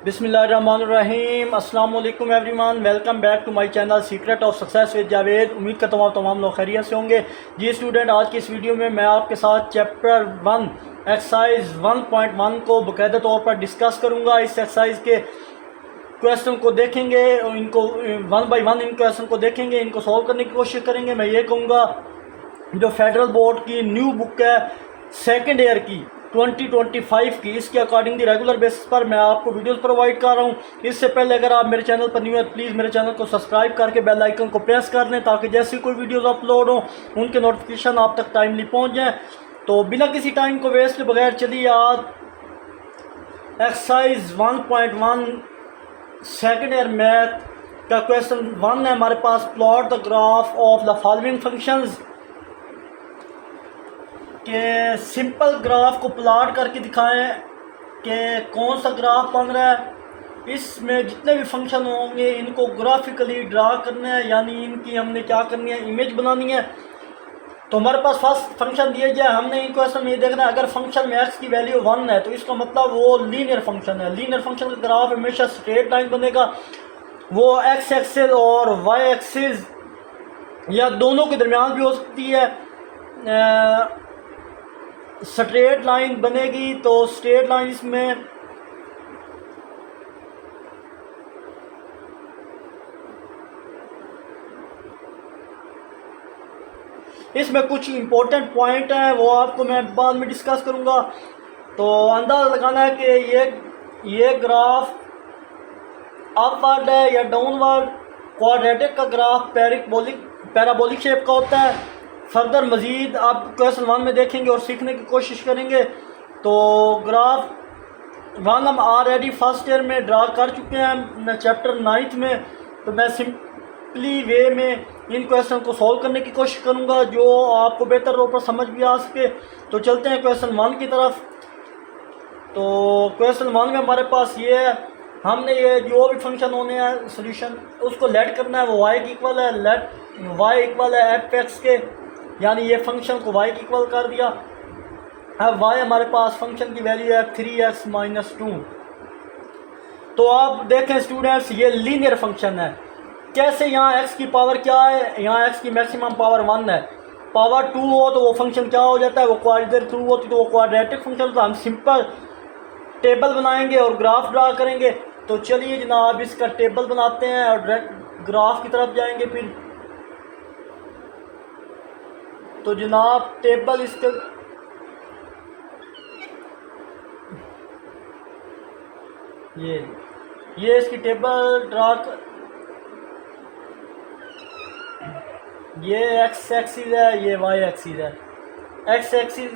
बिस्मिल्लाहिर्रहमानिर्रहीम। अस्सलाम वालेकुम everyone, welcome back to my channel secret of success with Javed. उम्मीद करता हूँ तमाम लोग खैरियत से होंगे। जी स्टूडेंट, आज की इस वीडियो में मैं आपके साथ चैप्टर 1 एक्सरसाइज 1.1 को बाकायदा तौर पर डिस्कस करूँगा। इस एक्सरसाइज के क्वेश्चन को देखेंगे और इनको one by one in question को देखेंगे, इनको सॉल्व करने की कोशिश करेंगे। मैं ये कहूँगा जो फेडरल बोर्ड की न्यू बुक है सेकेंड ईयर की 2025 की, इसके अकॉर्डिंग दी रेगुलर बेसिस पर मैं आपको वीडियोस प्रोवाइड कर रहा हूँ। इससे पहले अगर आप मेरे चैनल पर न्यू है प्लीज़ मेरे चैनल को सब्सक्राइब करके बेल आइकन को प्रेस कर लें ताकि जैसे कोई वीडियोस अपलोड हो उनके नोटिफिकेशन आप तक टाइमली पहुँच जाएँ। तो बिना किसी टाइम को वेस्ट के बगैर चलिए आज एक्सरसाइज 1.1 सेकेंड ईयर मैथ का क्वेश्चन 1 है हमारे पास। Plot the graph of the following functions के सिंपल ग्राफ को प्लॉट करके दिखाएं कि कौन सा ग्राफ बन रहा है। इसमें जितने भी फंक्शन होंगे इनको ग्राफिकली ड्रा करना है, यानी इनकी हमने क्या करनी है, इमेज बनानी है। तो हमारे पास फर्स्ट फंक्शन दिया गया, हमने इन क्वेश्चन में ये देखना है अगर फंक्शन में x की वैल्यू 1 है तो इसका मतलब वो लीनियर फंक्शन है। लीनियर फंक्शन का ग्राफ हमेशा स्ट्रेट लाइन बनेगा, वो x एक्सिस और y एक्सिस या दोनों के दरमियान भी हो सकती है। स्ट्रेट लाइन बनेगी तो स्ट्रेट लाइन इसमें कुछ इंपॉर्टेंट पॉइंट हैं, वो आपको मैं बाद में डिस्कस करूंगा। तो अंदाज़ा लगाना है कि ये ग्राफ अपवर्ड है या डाउनवर्ड। क्वाड्रेटिक का ग्राफ पैराबोलिक शेप का होता है। फर्दर मज़ीद आप क्वेश्चन 1 में देखेंगे और सीखने की कोशिश करेंगे। तो ग्राफ 1 हम ऑलरेडी फर्स्ट ईयर में ड्रा कर चुके हैं चैप्टर 9 में। तो मैं सिंपली वे में इन क्वेश्चन को सॉल्व करने की कोशिश करूंगा जो आपको बेहतर तौर पर समझ भी आ सके। तो चलते हैं क्वेश्चन 1 की तरफ। तो क्वेश्चन 1 में हमारे पास ये है, हमने ये जो भी फंक्शन होने हैं सोल्यूशन उसको लेट करना है, वो y की इक्वल है। लेट y इक्वल है एफ एक्स के, यानी ये फंक्शन को y की इक्वल कर दिया। अब y हमारे पास फंक्शन की वैल्यू है 3x-2। तो आप देखें स्टूडेंट्स, ये लीनियर फंक्शन है। कैसे, यहाँ x की पावर क्या है, यहाँ x की मैक्सिमम पावर 1 है। पावर 2 हो तो वो फंक्शन क्या हो जाता है, वो क्वाड्रेटिक 2 होती तो वो क्वाड्रेटिक फंक्शन। तो हम सिंपल टेबल बनाएंगे और ग्राफ ड्रा करेंगे। तो चलिए जनाब इसका टेबल बनाते हैं और ग्राफ की तरफ जाएंगे फिर। तो जनाब टेबल इसके ये इसकी टेबल ड्रा कर, ये एक्स एक्सिस है, ये वाई एक्सिस है। एक्स एक्सिस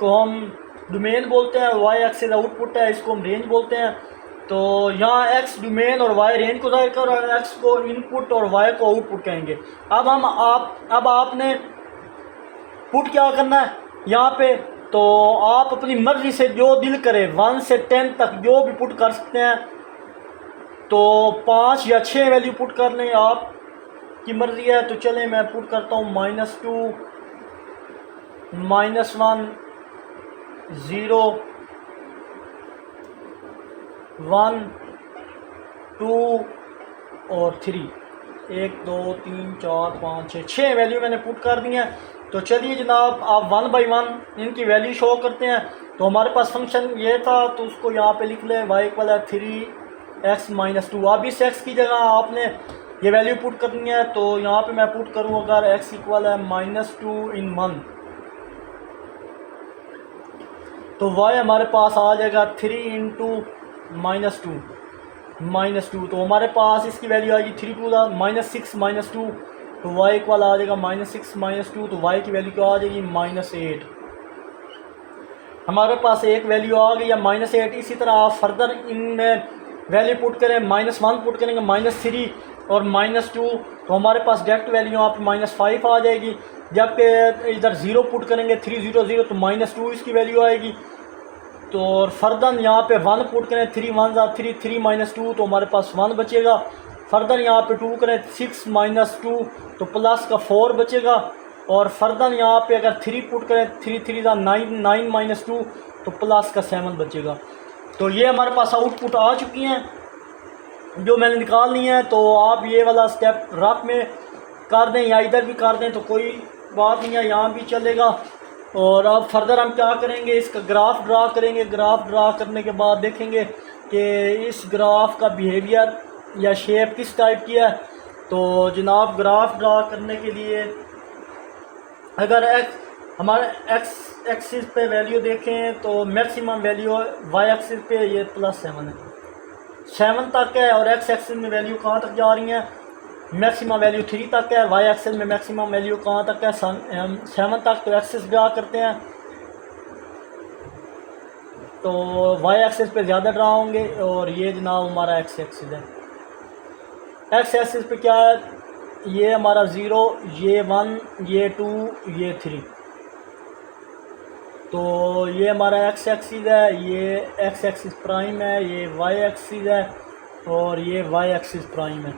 को हम डोमेन बोलते हैं, वाई एक्सिस आउटपुट है, इसको हम रेंज बोलते हैं। तो यहाँ एक्स डोमेन और वाई रेंज को जाहिर कर, और एक्स को इनपुट और वाई को आउटपुट कहेंगे। अब आपने पुट क्या करना है यहाँ पे, तो आप अपनी मर्जी से जो दिल करे 1 से 10 तक जो भी पुट कर सकते हैं। तो 5 या 6 वैल्यू पुट कर लें, आप की मर्जी है। तो चलें मैं पुट करता हूँ -2, -1, 0, 1, 2 और 3। 1 2 3 4 5 6 वैल्यू मैंने पुट कर दी हैं। तो चलिए जनाब आप 1 बाई 1 इनकी वैल्यू शो करते हैं। तो हमारे पास फंक्शन ये था तो उसको यहाँ पे लिख लें, y इक्वल है 3x-2। अब इस x की जगह आपने ये वैल्यू पुट करनी है। तो यहाँ पे मैं पुट करूँ अगर x इक्वल है -2 इन 1, तो y हमारे पास आ जाएगा 3 इंटू -2। तो हमारे पास इसकी वैल्यू आएगी 3 टू -6 -2। तो y इक्वल आ जाएगा -6 -2। तो y की वैल्यू क्या आ जाएगी, -8। हमारे पास एक वैल्यू आ गई है -8। इसी तरह आप फर्दर इनमें वैल्यू पुट करें, -1 पुट करेंगे, -3 और -2। तो हमारे पास डायरेक्ट वैल्यू यहाँ पर -5 आ जाएगी। जबकि इधर 0 पुट करेंगे 3 0 0 तो -2 इसकी वैल्यू आएगी। तो फर्दर यहाँ पे 1 पुट करें, 3 1 3 3 -2 तो हमारे पास 1 बचेगा। फर्दर यहाँ पे 2 करें 6 -2 तो प्लस का 4 बचेगा। और फर्दर यहाँ पे अगर 3 पुट करें 3 3 9 9 -2 तो प्लस का 7 बचेगा। तो ये हमारे पास आउटपुट आ चुकी हैं जो मैंने निकालनी है। तो आप ये वाला स्टेप रफ में कर दें या इधर भी कर दें तो कोई बात नहीं है, यहाँ भी चलेगा। और अब फर्दर हम क्या करेंगे, इसका ग्राफ ड्रा करेंगे। ग्राफ ड्रा करने के बाद देखेंगे कि इस ग्राफ का बिहेवियर या शेप किस टाइप की है। तो जनाब ग्राफ ड्रा करने के लिए अगर हमारे एक्स एक्सिस पे वैल्यू देखें तो मैक्सिमम वैल्यू वाई एक्सिस पे ये +7 है, 7 तक है। और एक्स एक्सिस में वैल्यू कहाँ तक जा रही है, मैक्सिमम वैल्यू 3 तक है। वाई एक्सिस में मैक्सिमम वैल्यू कहाँ तक है, 7 तक। तो एक्सिस ड्रा करते हैं तो वाई एक्सिस पे ज़्यादा ड्रा होंगे। और ये जनाब हमारा एक्स एक्सिस है। एक्स एक्सिस पे क्या है, ये हमारा 0, ये 1, ये 2, ये 3। तो ये हमारा एक्स एक्सिस है, ये एक्स एक्सिस प्राइम है, ये वाई एक्सिस है और ये वाई एक्सिस प्राइम है।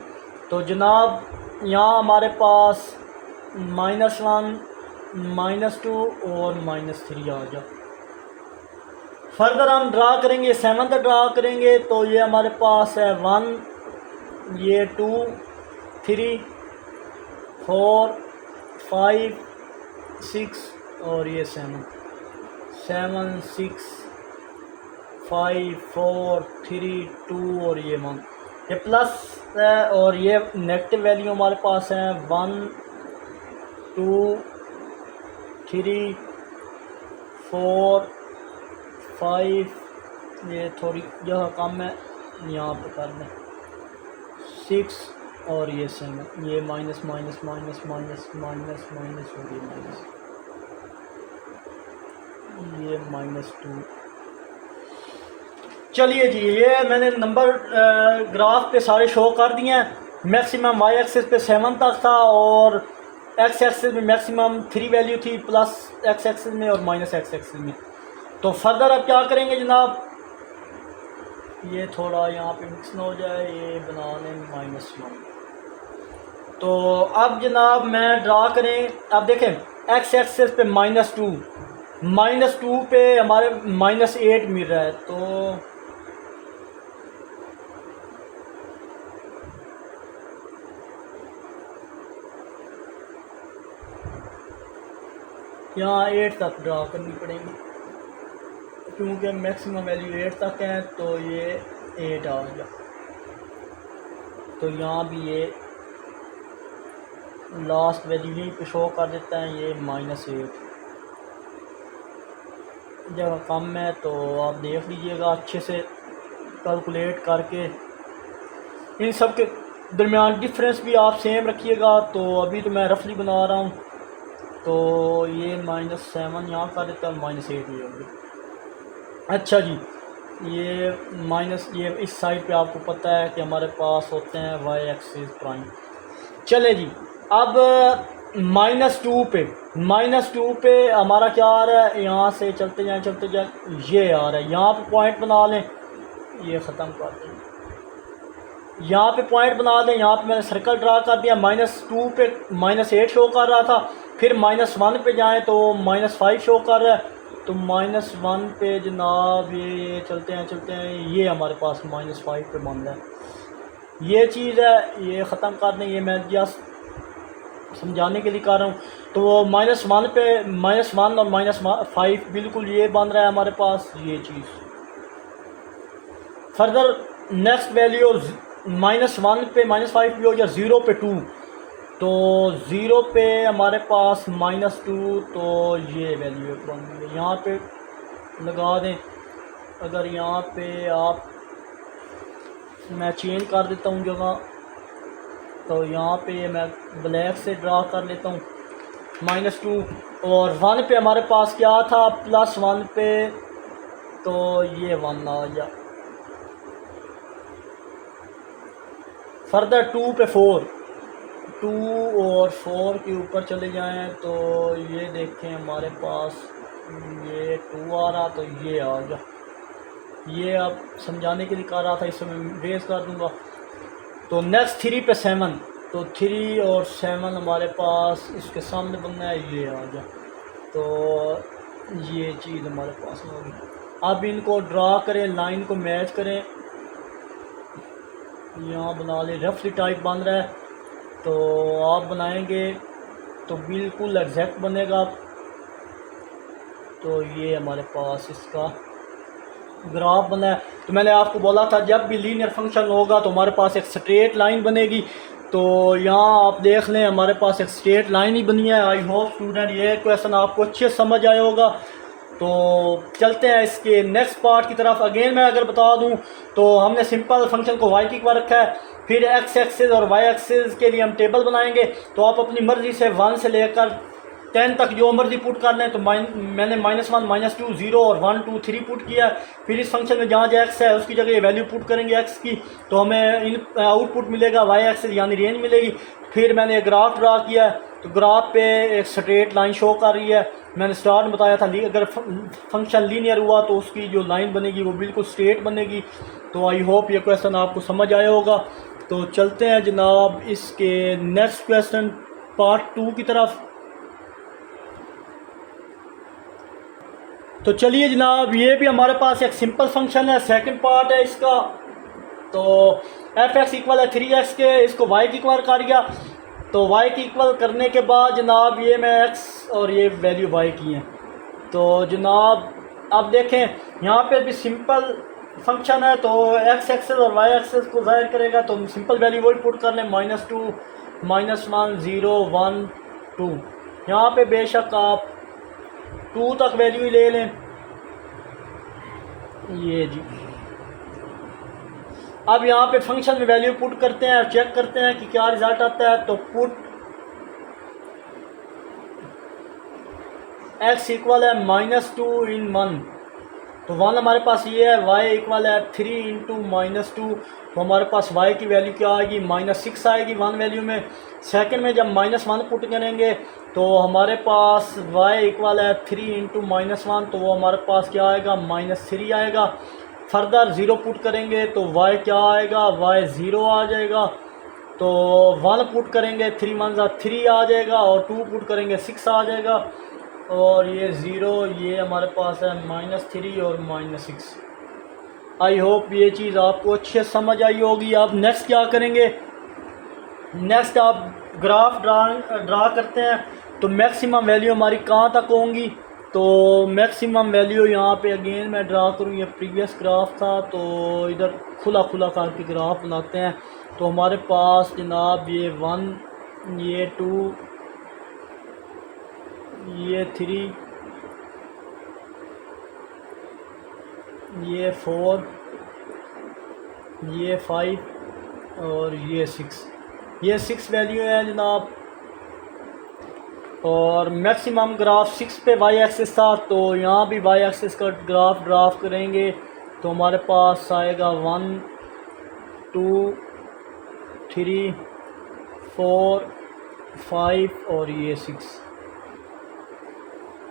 तो जनाब यहाँ हमारे पास -1, -2 और -3 आ गया। फर्दर हम ड्रा करेंगे, 7 तक ड्रा करेंगे तो ये हमारे पास है 1, ये 2, 3, 4, 5, 6 और ये 7, 6, 5, 4, 3, 2 और ये 1। ये प्लस है और ये नेगेटिव वैल्यू हमारे पास है 1, 2, 3, 4, 5, ये थोड़ी जगह कम है यहाँ पे कर दें, 6 और ये 7। ये minus minus minus minus minus minus और ये माइनस, ये -2। चलिए जी, ये मैंने नंबर ग्राफ पे सारे शो कर दिए हैं। मैक्सिमम वाई एक्सिस पे 7 तक था और एक्स एक्सिस में मैक्सिमम 3 वैल्यू थी, प्लस एक्स एक्सिस में और माइनस एक्स एक्सिस में। तो फर्दर अब क्या करेंगे जनाब, ये थोड़ा यहाँ पे मिक्स ना हो जाए, ये बना लें -1। तो अब जनाब मैं ड्रा करें, अब देखें एक्स एक्सिस पे -2 पे हमारे -8 मिल रहा है। तो यहाँ 8 तक ड्रा करनी पड़ेगी क्योंकि मैक्सिमम वैल्यू 8 तक है। तो ये 8 आ गया। तो यहाँ भी ये लास्ट वैल्यू यहीं पे शो कर देता है, ये -8। जगह कम है तो आप देख लीजिएगा अच्छे से कैलकुलेट करके। इन सब के दरमियान डिफरेंस भी आप सेम रखिएगा। तो अभी तो मैं रफली बना रहा हूँ। तो ये -7 यहाँ कर देता है, -8 ये होगी। अच्छा जी, ये इस साइड पे आपको पता है कि हमारे पास होते हैं वाई एक्सिस प्राइम। चले जी, अब -2 पे हमारा क्या आ रहा है, यहाँ से चलते जाएं ये आ रहा है। यहाँ पे पॉइंट बना लें, ये ख़त्म कर दें। यहाँ पे पॉइंट बना दें, यहाँ पे मैंने सर्कल ड्रा कर दिया। -2 पे -8 शो कर रहा था, फिर -1 पे जाएं तो -5 शो कर रहा है। तो -1 पे जनाब ये चलते हैं ये हमारे पास -5 पे बन रहा है। ये चीज़ है, ये ख़त्म कर दें। ये मैं जस्ट समझाने के लिए कर रहा हूँ। तो -1 पे -1 और -5 बिल्कुल ये बन रहा है हमारे पास ये चीज़। फर्दर नेक्स्ट वैल्यू -1 पे -5 भी हो या 0 पे 2। तो 0 पे हमारे पास -2, तो ये वैल्यू बन गई। यहाँ पे लगा दें। अगर यहाँ पे आप, मैं चेंज कर देता हूँ जगह, तो यहाँ पे मैं ब्लैक से ड्रा कर लेता हूँ -2। और 1 पे हमारे पास क्या था, +1 पे, तो ये 1 आ गया। फर्दर 2 पे 4, 2 और 4 के ऊपर चले जाएं तो ये देखें हमारे पास ये 2 आ रहा, तो ये आ गया। ये अब समझाने के लिए कर रहा था, इससे मैं रेस कर दूंगा। तो नेक्स्ट 3 पे 7, तो 3 और 7 हमारे पास इसके सामने बनना है, ये आ गया। तो ये चीज़ हमारे पास होगी। अब इनको ड्रा करें, लाइन को मैच करें, यहाँ बना ले, रफली टाइप बन रहा है। तो आप बनाएंगे तो बिल्कुल एग्जैक्ट बनेगा। तो ये हमारे पास इसका ग्राफ बना है। तो मैंने आपको बोला था जब भी लीनियर फंक्शन होगा तो हमारे पास एक स्ट्रेट लाइन बनेगी। तो यहाँ आप देख लें हमारे पास एक स्ट्रेट लाइन ही बनी है। आई होप स्टूडेंट ये क्वेश्चन आपको अच्छे समझ आया होगा। तो चलते हैं इसके नेक्स्ट पार्ट की तरफ। अगेन मैं अगर बता दूं तो हमने सिंपल फंक्शन को वाई की पर रखा है, फिर एक्स एक्सिस और वाई एक्सिस के लिए हम टेबल बनाएंगे। तो आप अपनी मर्ज़ी से 1 से लेकर 10 तक जो मर्जी पुट कर लें। तो मैंने -1 -2 0 और 1 2 3 पुट किया। फिर इस फंक्शन में जहाँ जहाँ एक्स है उसकी जगह ये वैल्यू पुट करेंगे एक्स की, तो हमें इन आउटपुट मिलेगा वाई एक्सिस यानी रेंज मिलेगी। फिर मैंने एक ग्राफ ड्रा किया है, तो ग्राफ पे एक स्ट्रेट लाइन शो कर रही है। मैंने स्टार्ट में बताया था अगर फंक्शन लीनियर हुआ तो उसकी जो लाइन बनेगी वो बिल्कुल स्ट्रेट बनेगी। तो आई होप ये क्वेश्चन आपको समझ आया होगा। तो चलते हैं जनाब इसके नेक्स्ट क्वेश्चन पार्ट 2 की तरफ। तो चलिए जनाब ये भी हमारे पास एक सिंपल फंक्शन है, सेकंड पार्ट है इसका। तो एफ एक्स इक्वल है 3x के, इसको y की इक्वल कर दिया। तो y की इक्वल करने के बाद जनाब ये मैं x और ये वैल्यू y की है। तो जनाब अब देखें यहाँ पे भी सिंपल फंक्शन है, तो x एक्सेस और y एक्सेस को ज़ाहिर करेगा। तो सिंपल वैल्यू वही पुट कर लें, -2 -1 0 1 2। यहाँ पे बेशक आप 2 तक वैल्यू ही ले लें। ये जी अब यहाँ पे फंक्शन में वैल्यू पुट करते हैं और चेक करते हैं कि क्या रिजल्ट आता है। तो पुट x इक्वल है -2 इन 1, तो 1 हमारे पास ये है। y इक्वल है 3 इंटू -2, तो हमारे पास y की वैल्यू क्या आएगी, -6 आएगी 1 वैल्यू में। सेकंड में जब -1 पुट करेंगे तो हमारे पास y इक्वल है 3 इंटू -1, तो वो हमारे पास क्या आएगा, -3 आएगा। फर्दर 0 पुट करेंगे तो y क्या आएगा, y 0 आ जाएगा। तो 1 पुट करेंगे 3 1 3 आ जाएगा, और 2 पुट करेंगे 6 आ जाएगा। और ये 0 ये हमारे पास है -3 और -6। आई होप ये चीज़ आपको अच्छे समझ आई होगी। आप नेक्स्ट क्या करेंगे, नेक्स्ट आप ग्राफ ड्रा करते हैं। तो मैक्सिमम वैल्यू हमारी कहाँ तक होंगी। तो मैक्सिमम वैल्यू यहाँ पे अगेन मैं ड्रा करूँ, ये प्रीवियस ग्राफ था तो इधर खुला करके ग्राफ बनाते हैं। तो हमारे पास जनाब ये 1 ये 2 ये 3 ये 4 ये 5 और ये 6, ये 6 वैल्यू है जनाब। और मैक्सिमम ग्राफ 6 पे वाई एक्सिस था, तो यहाँ भी वाई एक्सिस का ग्राफ ड्राफ करेंगे। तो हमारे पास आएगा 1 2 3 4 5 और ये 6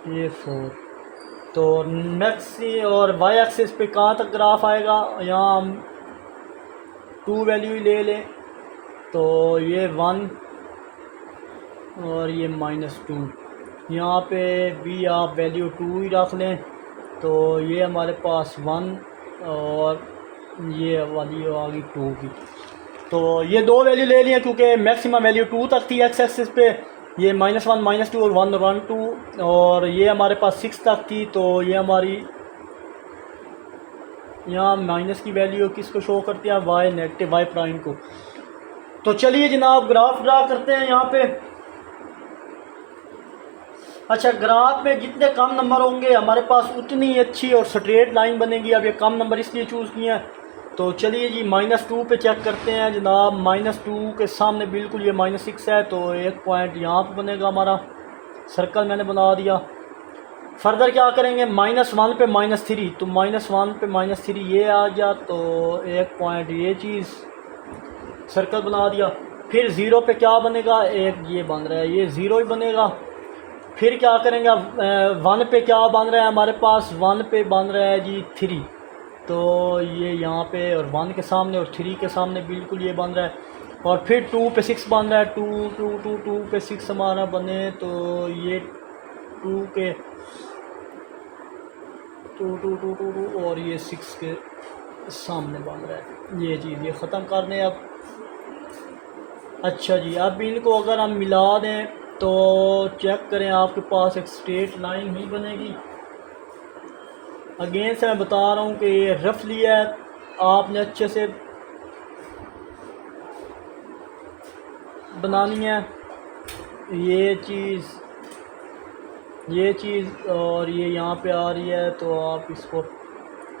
ये 4। तो मैक्सी और वाई एक्सिस पे कहाँ तक ग्राफ आएगा, यहाँ हम 2 वैल्यू ही ले लें। तो ये 1 और ये -2, यहाँ पे भी आप वैल्यू 2 ही रख लें। तो ये हमारे पास 1 और ये वाली आ गई 2 की। तो ये 2 वैल्यू ले लिए क्योंकि मैक्सिमम वैल्यू 2 तक थी एक्स एक्सिस पे। ये -1 -2 और 1 1 2, और ये हमारे पास 6 तक थी। तो ये हमारी यहाँ माइनस की वैल्यू किसको शो करती है, वाई नेगेटिव वाई प्राइम को। तो चलिए जनाब ग्राफ ड्रा करते हैं यहाँ पे। अच्छा, ग्राफ में जितने कम नंबर होंगे हमारे पास उतनी अच्छी और स्ट्रेट लाइन बनेगी। अब ये कम नंबर इसलिए चूज़ किए हैं। तो चलिए जी -2 पे चेक करते हैं जनाब। -2 के सामने बिल्कुल ये -6 है, तो एक पॉइंट यहाँ पर बनेगा हमारा, सर्कल मैंने बना दिया। फर्दर क्या करेंगे, -1 पे -3, तो -1 पे -3 ये आ गया, तो एक पॉइंट ये चीज़ सर्कल बना दिया। फिर 0 पे क्या बनेगा, एक ये बन रहा है, ये 0 ही बनेगा। फिर क्या करेंगे, 1 पे क्या बन रहा है हमारे पास, 1 पे बन रहा है जी 3, तो ये यहाँ पे और 1 के सामने और 3 के सामने बिल्कुल ये बन रहा है। और फिर 2 पे 6 बन रहा है, 2 पे 6 हमारा बने, तो ये 2 टू और ये 6 के सामने बन रहा है। ये चीज़ ये ख़त्म कर दें अब। अच्छा जी, अब इनको अगर हम मिला दें तो चेक करें, आपके पास एक स्ट्रेट लाइन ही बनेगी। अगेन से मैं बता रहा हूँ कि ये रफली है, आपने अच्छे से बनानी है ये चीज़ और ये यहाँ पे आ रही है, तो आप इसको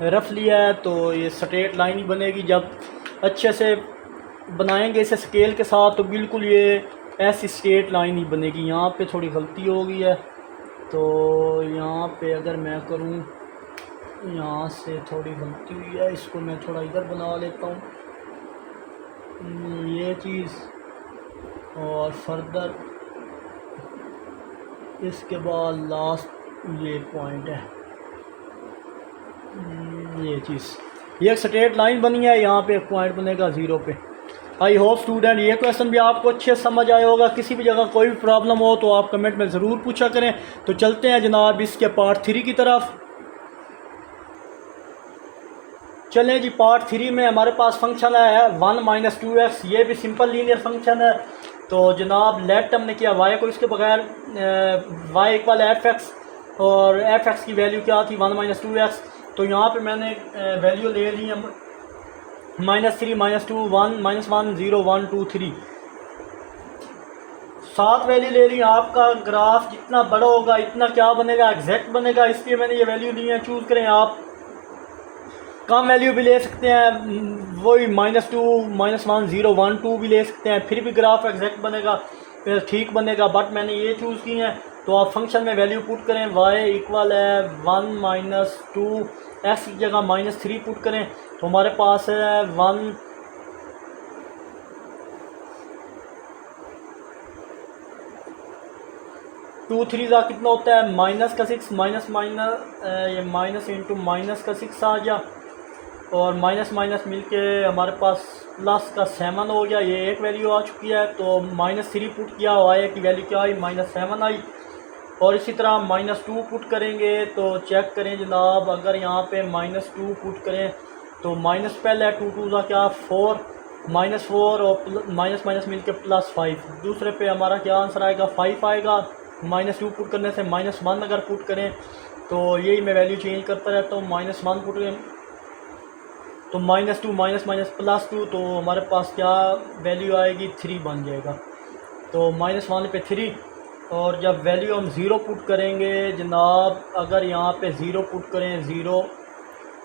रफ लिया है तो ये स्ट्रेट लाइन ही बनेगी। जब अच्छे से बनाएंगे इसे स्केल के साथ तो बिल्कुल ये ऐसी स्ट्रेट लाइन ही बनेगी। यहाँ पे थोड़ी गलती हो गई है, तो यहाँ पे अगर मैं करूँ, यहाँ से थोड़ी गलती हुई है, इसको मैं थोड़ा इधर बना लेता हूँ ये चीज़, और फर्दर इसके बाद लास्ट ये पॉइंट है ये चीज़, ये एक स्ट्रेट लाइन बनी है। यहाँ पे एक पॉइंट बनेगा 0 पे। आई होप स्टूडेंट ये क्वेश्चन भी आपको अच्छे समझ आया होगा। किसी भी जगह कोई भी प्रॉब्लम हो तो आप कमेंट में ज़रूर पूछा करें। तो चलते हैं जनाब इसके पार्ट 3 की तरफ। चलें जी, पार्ट 3 में हमारे पास फंक्शन है 1 - 2x। ये भी सिंपल लीनियर फंक्शन है। तो जनाब लेफ्ट हमने किया y को इसके बगैर, y = f(x) और f(x) की वैल्यू क्या थी 1 - 2x। तो यहाँ पे मैंने वैल्यू ले ली है -3 -2 1 -1 0 1 2 3, 7 वैल्यू ले ली। आपका ग्राफ जितना बड़ा होगा इतना क्या बनेगा, एग्जैक्ट बनेगा, इसलिए मैंने ये वैल्यू ली है। चूज़ करें आप, कम वैल्यू भी ले सकते हैं, वही -2 -1 0 1 2 भी ले सकते हैं, फिर भी ग्राफ एग्जैक्ट बनेगा, फिर ठीक बनेगा। बट मैंने ये चूज़ की है। तो आप फंक्शन में वैल्यू पुट करें, y = 1 - 2 x की जगह -3 पुट करें, तो हमारे पास है 1 2 3 का कितना होता है -6 माइनस माइनस ये माइनस इंटू -6 आ गया, और माइनस माइनस मिलके हमारे पास +7 हो गया। ये एक वैल्यू आ चुकी है। तो -3 पुट किया, y की वैल्यू क्या आई -7 आई। और इसी तरह -2 पुट करेंगे तो चेक करें जनाब, अगर यहाँ पे -2 पुट करें तो माइनस पहले है 2 2 का क्या 4 -4 और माइनस माइनस मिलके +5, दूसरे पे हमारा क्या आंसर आएगा 5 आएगा। -2 पुट करने से -1 अगर पुट करें तो यही मैं वैल्यू चेंज करता रहता हूँ। -1 पुट करें तो -2 माइनस माइनस +2, तो हमारे पास क्या वैल्यू आएगी 3 बन जाएगा। तो -1 पे 3, और जब वैल्यू हम 0 पुट करेंगे जनाब, अगर यहाँ पे 0 पुट करें 0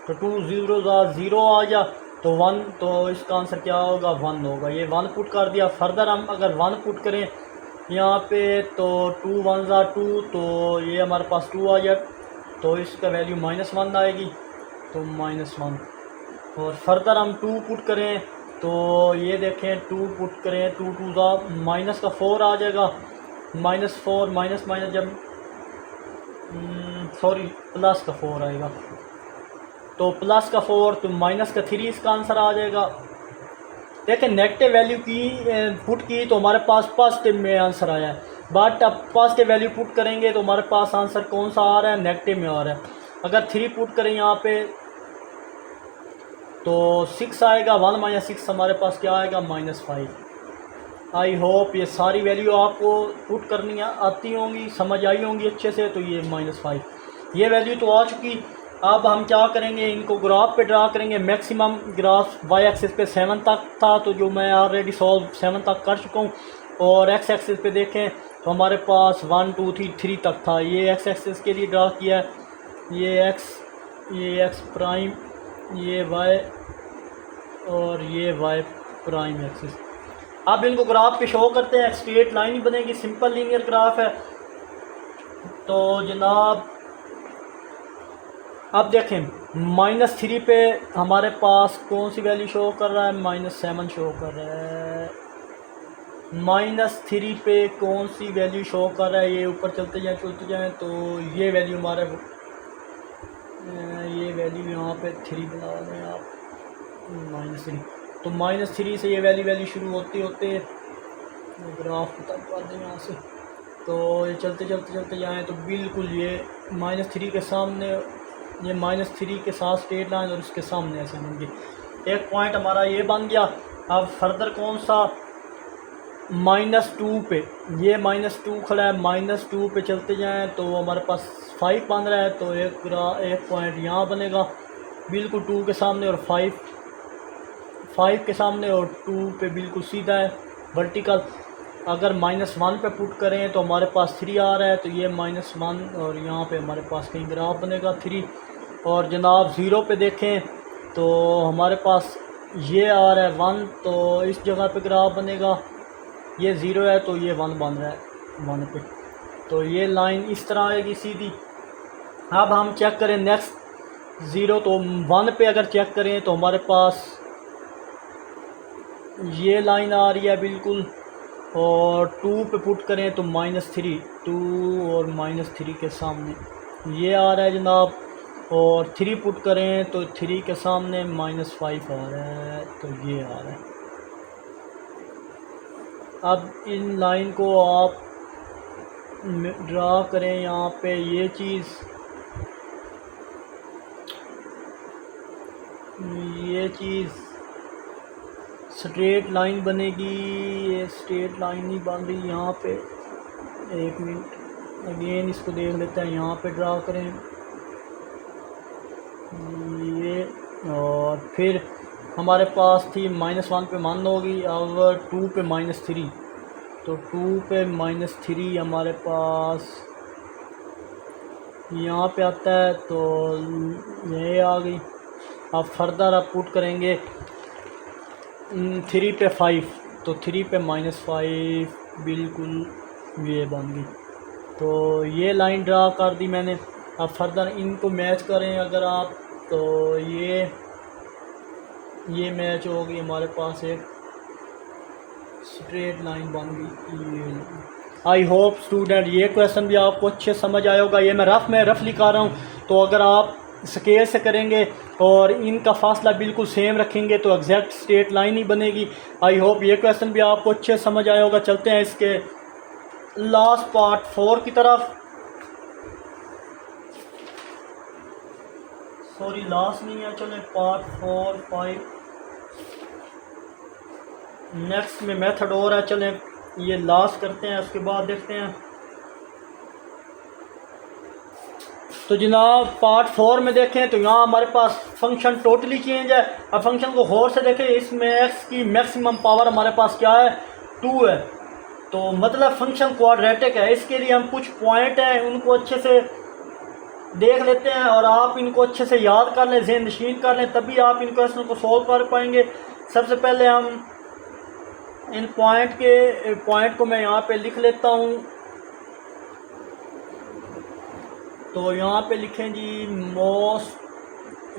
तो 2 0 0 आ गया, तो 1, तो इसका आंसर क्या होगा 1 होगा। ये 1 पुट कर दिया। फर्दर हम अगर 1 पुट करें यहाँ पे तो 2 1 2, तो ये हमारे पास 2 आ गया, तो इसका वैल्यू -1 आएगी, तो -1। और फर्दर हम 2 पुट करें तो ये देखें 2 पुट करें 2 2 का -4 आ जाएगा, -4 माइनस माइनस जब सॉरी +4 आएगा, तो +4 तो -3 इसका आंसर आ जाएगा। देखिए नेगेटिव वैल्यू की पुट की तो हमारे पास पॉजिटिव में आंसर आया है, बट अब पॉजिटिव वैल्यू पुट करेंगे तो हमारे पास आंसर कौन सा आ रहा है, नेगेटिव में आ रहा है। अगर 3 पुट करें यहाँ पे तो 6 आएगा, 1 - 6 हमारे पास क्या आएगा -5। आई होप ये सारी वैल्यू आपको पुट करनी आती होंगी, समझ आई होंगी अच्छे से। तो ये -5 ये वैल्यू तो आ चुकी। अब हम क्या करेंगे, इनको ग्राफ पे ड्रा करेंगे। मैक्सिमम ग्राफ y एक्सिस पे 7 तक था, तो जो मैं ऑलरेडी सॉल्व 7 तक कर चुका हूँ। और x एक्सिस पे देखें तो हमारे पास 1 2 3 तक था। ये x एक्सिस के लिए ड्रा किया है, ये x प्राइम, ये y और ये y प्राइम एक्सिस। अब इनको ग्राफ पे शो करते हैं। स्ट्रेट लाइन ही बनेगी, सिंपल लीनियर ग्राफ है। तो जनाब अब देखें -3 पे हमारे पास कौन सी वैल्यू शो कर रहा है, -7 शो कर रहा है। -3 पे कौन सी वैल्यू शो कर रहा है, ये ऊपर चलते जाएं तो ये वैल्यू हमारे ये वैल्यू यहाँ पे 3 बना दें आप, -3। तो -3 से ये वैल्यू शुरू होते ग्राफ तक कर दें यहाँ से। तो ये चलते जाएं तो बिल्कुल ये -3 के सामने ये -3 के साथ स्ट्रेट लाइन और इसके सामने ऐसे होंगे। एक पॉइंट हमारा ये बन गया। अब फर्दर कौन सा, -2 पे, ये -2 खड़ा है, -2 पे चलते जाएं तो हमारे पास 5 बन रहा है। तो एक पॉइंट यहाँ बनेगा बिल्कुल 2 के सामने और 5 के सामने, और 2 पे बिल्कुल सीधा है वर्टिकल। अगर -1 पे पुट करें तो हमारे पास 3 आ रहा है, तो ये -1 और यहाँ पे हमारे पास कहीं ग्राफ बनेगा 3। और जनाब 0 पे देखें तो हमारे पास ये आ रहा है 1, तो इस जगह पे ग्राफ बनेगा। ये 0 है तो ये 1 बन रहा है 1 पे, तो ये लाइन इस तरह आएगी सीधी। अब हम चेक करें नेक्स्ट 0, तो 1 पे अगर चेक करें तो हमारे पास ये लाइन आ रही है बिल्कुल, और 2 पे पुट करें तो -3, 2 और -3 के सामने ये आ रहा है जनाब। और 3 पुट करें तो 3 के सामने -5 आ रहा है, तो ये आ रहा है। अब इन लाइन को आप ड्रा करें यहाँ पे, ये चीज़ स्ट्रेट लाइन बनेगी। ये स्ट्रेट लाइन नहीं बन रही यहाँ पे, एक मिनट अगेन इसको देख लेते हैं। यहाँ पे ड्रा करें ये, और फिर हमारे पास थी -1 पे 1 होगी, अब 2 पे -3, तो 2 पे -3 हमारे पास यहाँ पे आता है, तो ये आ गई। अब फर्दर आप पुट करेंगे 3 पे 5, तो 3 पे -5 बिल्कुल ये बन गई। तो ये लाइन ड्रा कर दी मैंने। अब फर्दर इनको मैच करें अगर आप, तो ये मैच होगी हमारे पास, एक स्ट्रेट लाइन बन गई। आई होप स्टूडेंट ये क्वेश्चन भी आपको अच्छे समझ आया होगा। ये मैं रफ लिखा रहा हूँ, तो अगर आप स्केल से करेंगे और इनका फासला बिल्कुल सेम रखेंगे तो एग्जैक्ट स्ट्रेट लाइन ही बनेगी। आई होप ये क्वेश्चन भी आपको अच्छे समझ आया होगा। चलते हैं इसके लास्ट पार्ट 4 की तरफ। सॉरी लास्ट नहीं है, चले पार्ट 4, 5 नेक्स्ट में मेथड और है, चलें ये लास्ट करते हैं, उसके बाद देखते हैं। तो जनाब पार्ट 4 में देखें तो यहाँ हमारे पास फंक्शन टोटली चेंज है। अब फंक्शन को गौर से देखें, इसमें एक्स की मैक्सिमम पावर हमारे पास क्या है, 2 है, तो मतलब फंक्शन क्वाड्रेटिक है। इसके लिए हम कुछ पॉइंट हैं उनको अच्छे से देख लेते हैं, और आप इनको अच्छे से याद कर लें, ज़हन नशीन कर लें, तभी आप इन क्वेश्चन को सॉल्व कर पाएंगे। सबसे पहले हम इन पॉइंट को मैं यहाँ पे लिख लेता हूँ। तो यहाँ पे लिखें जी मोस्ट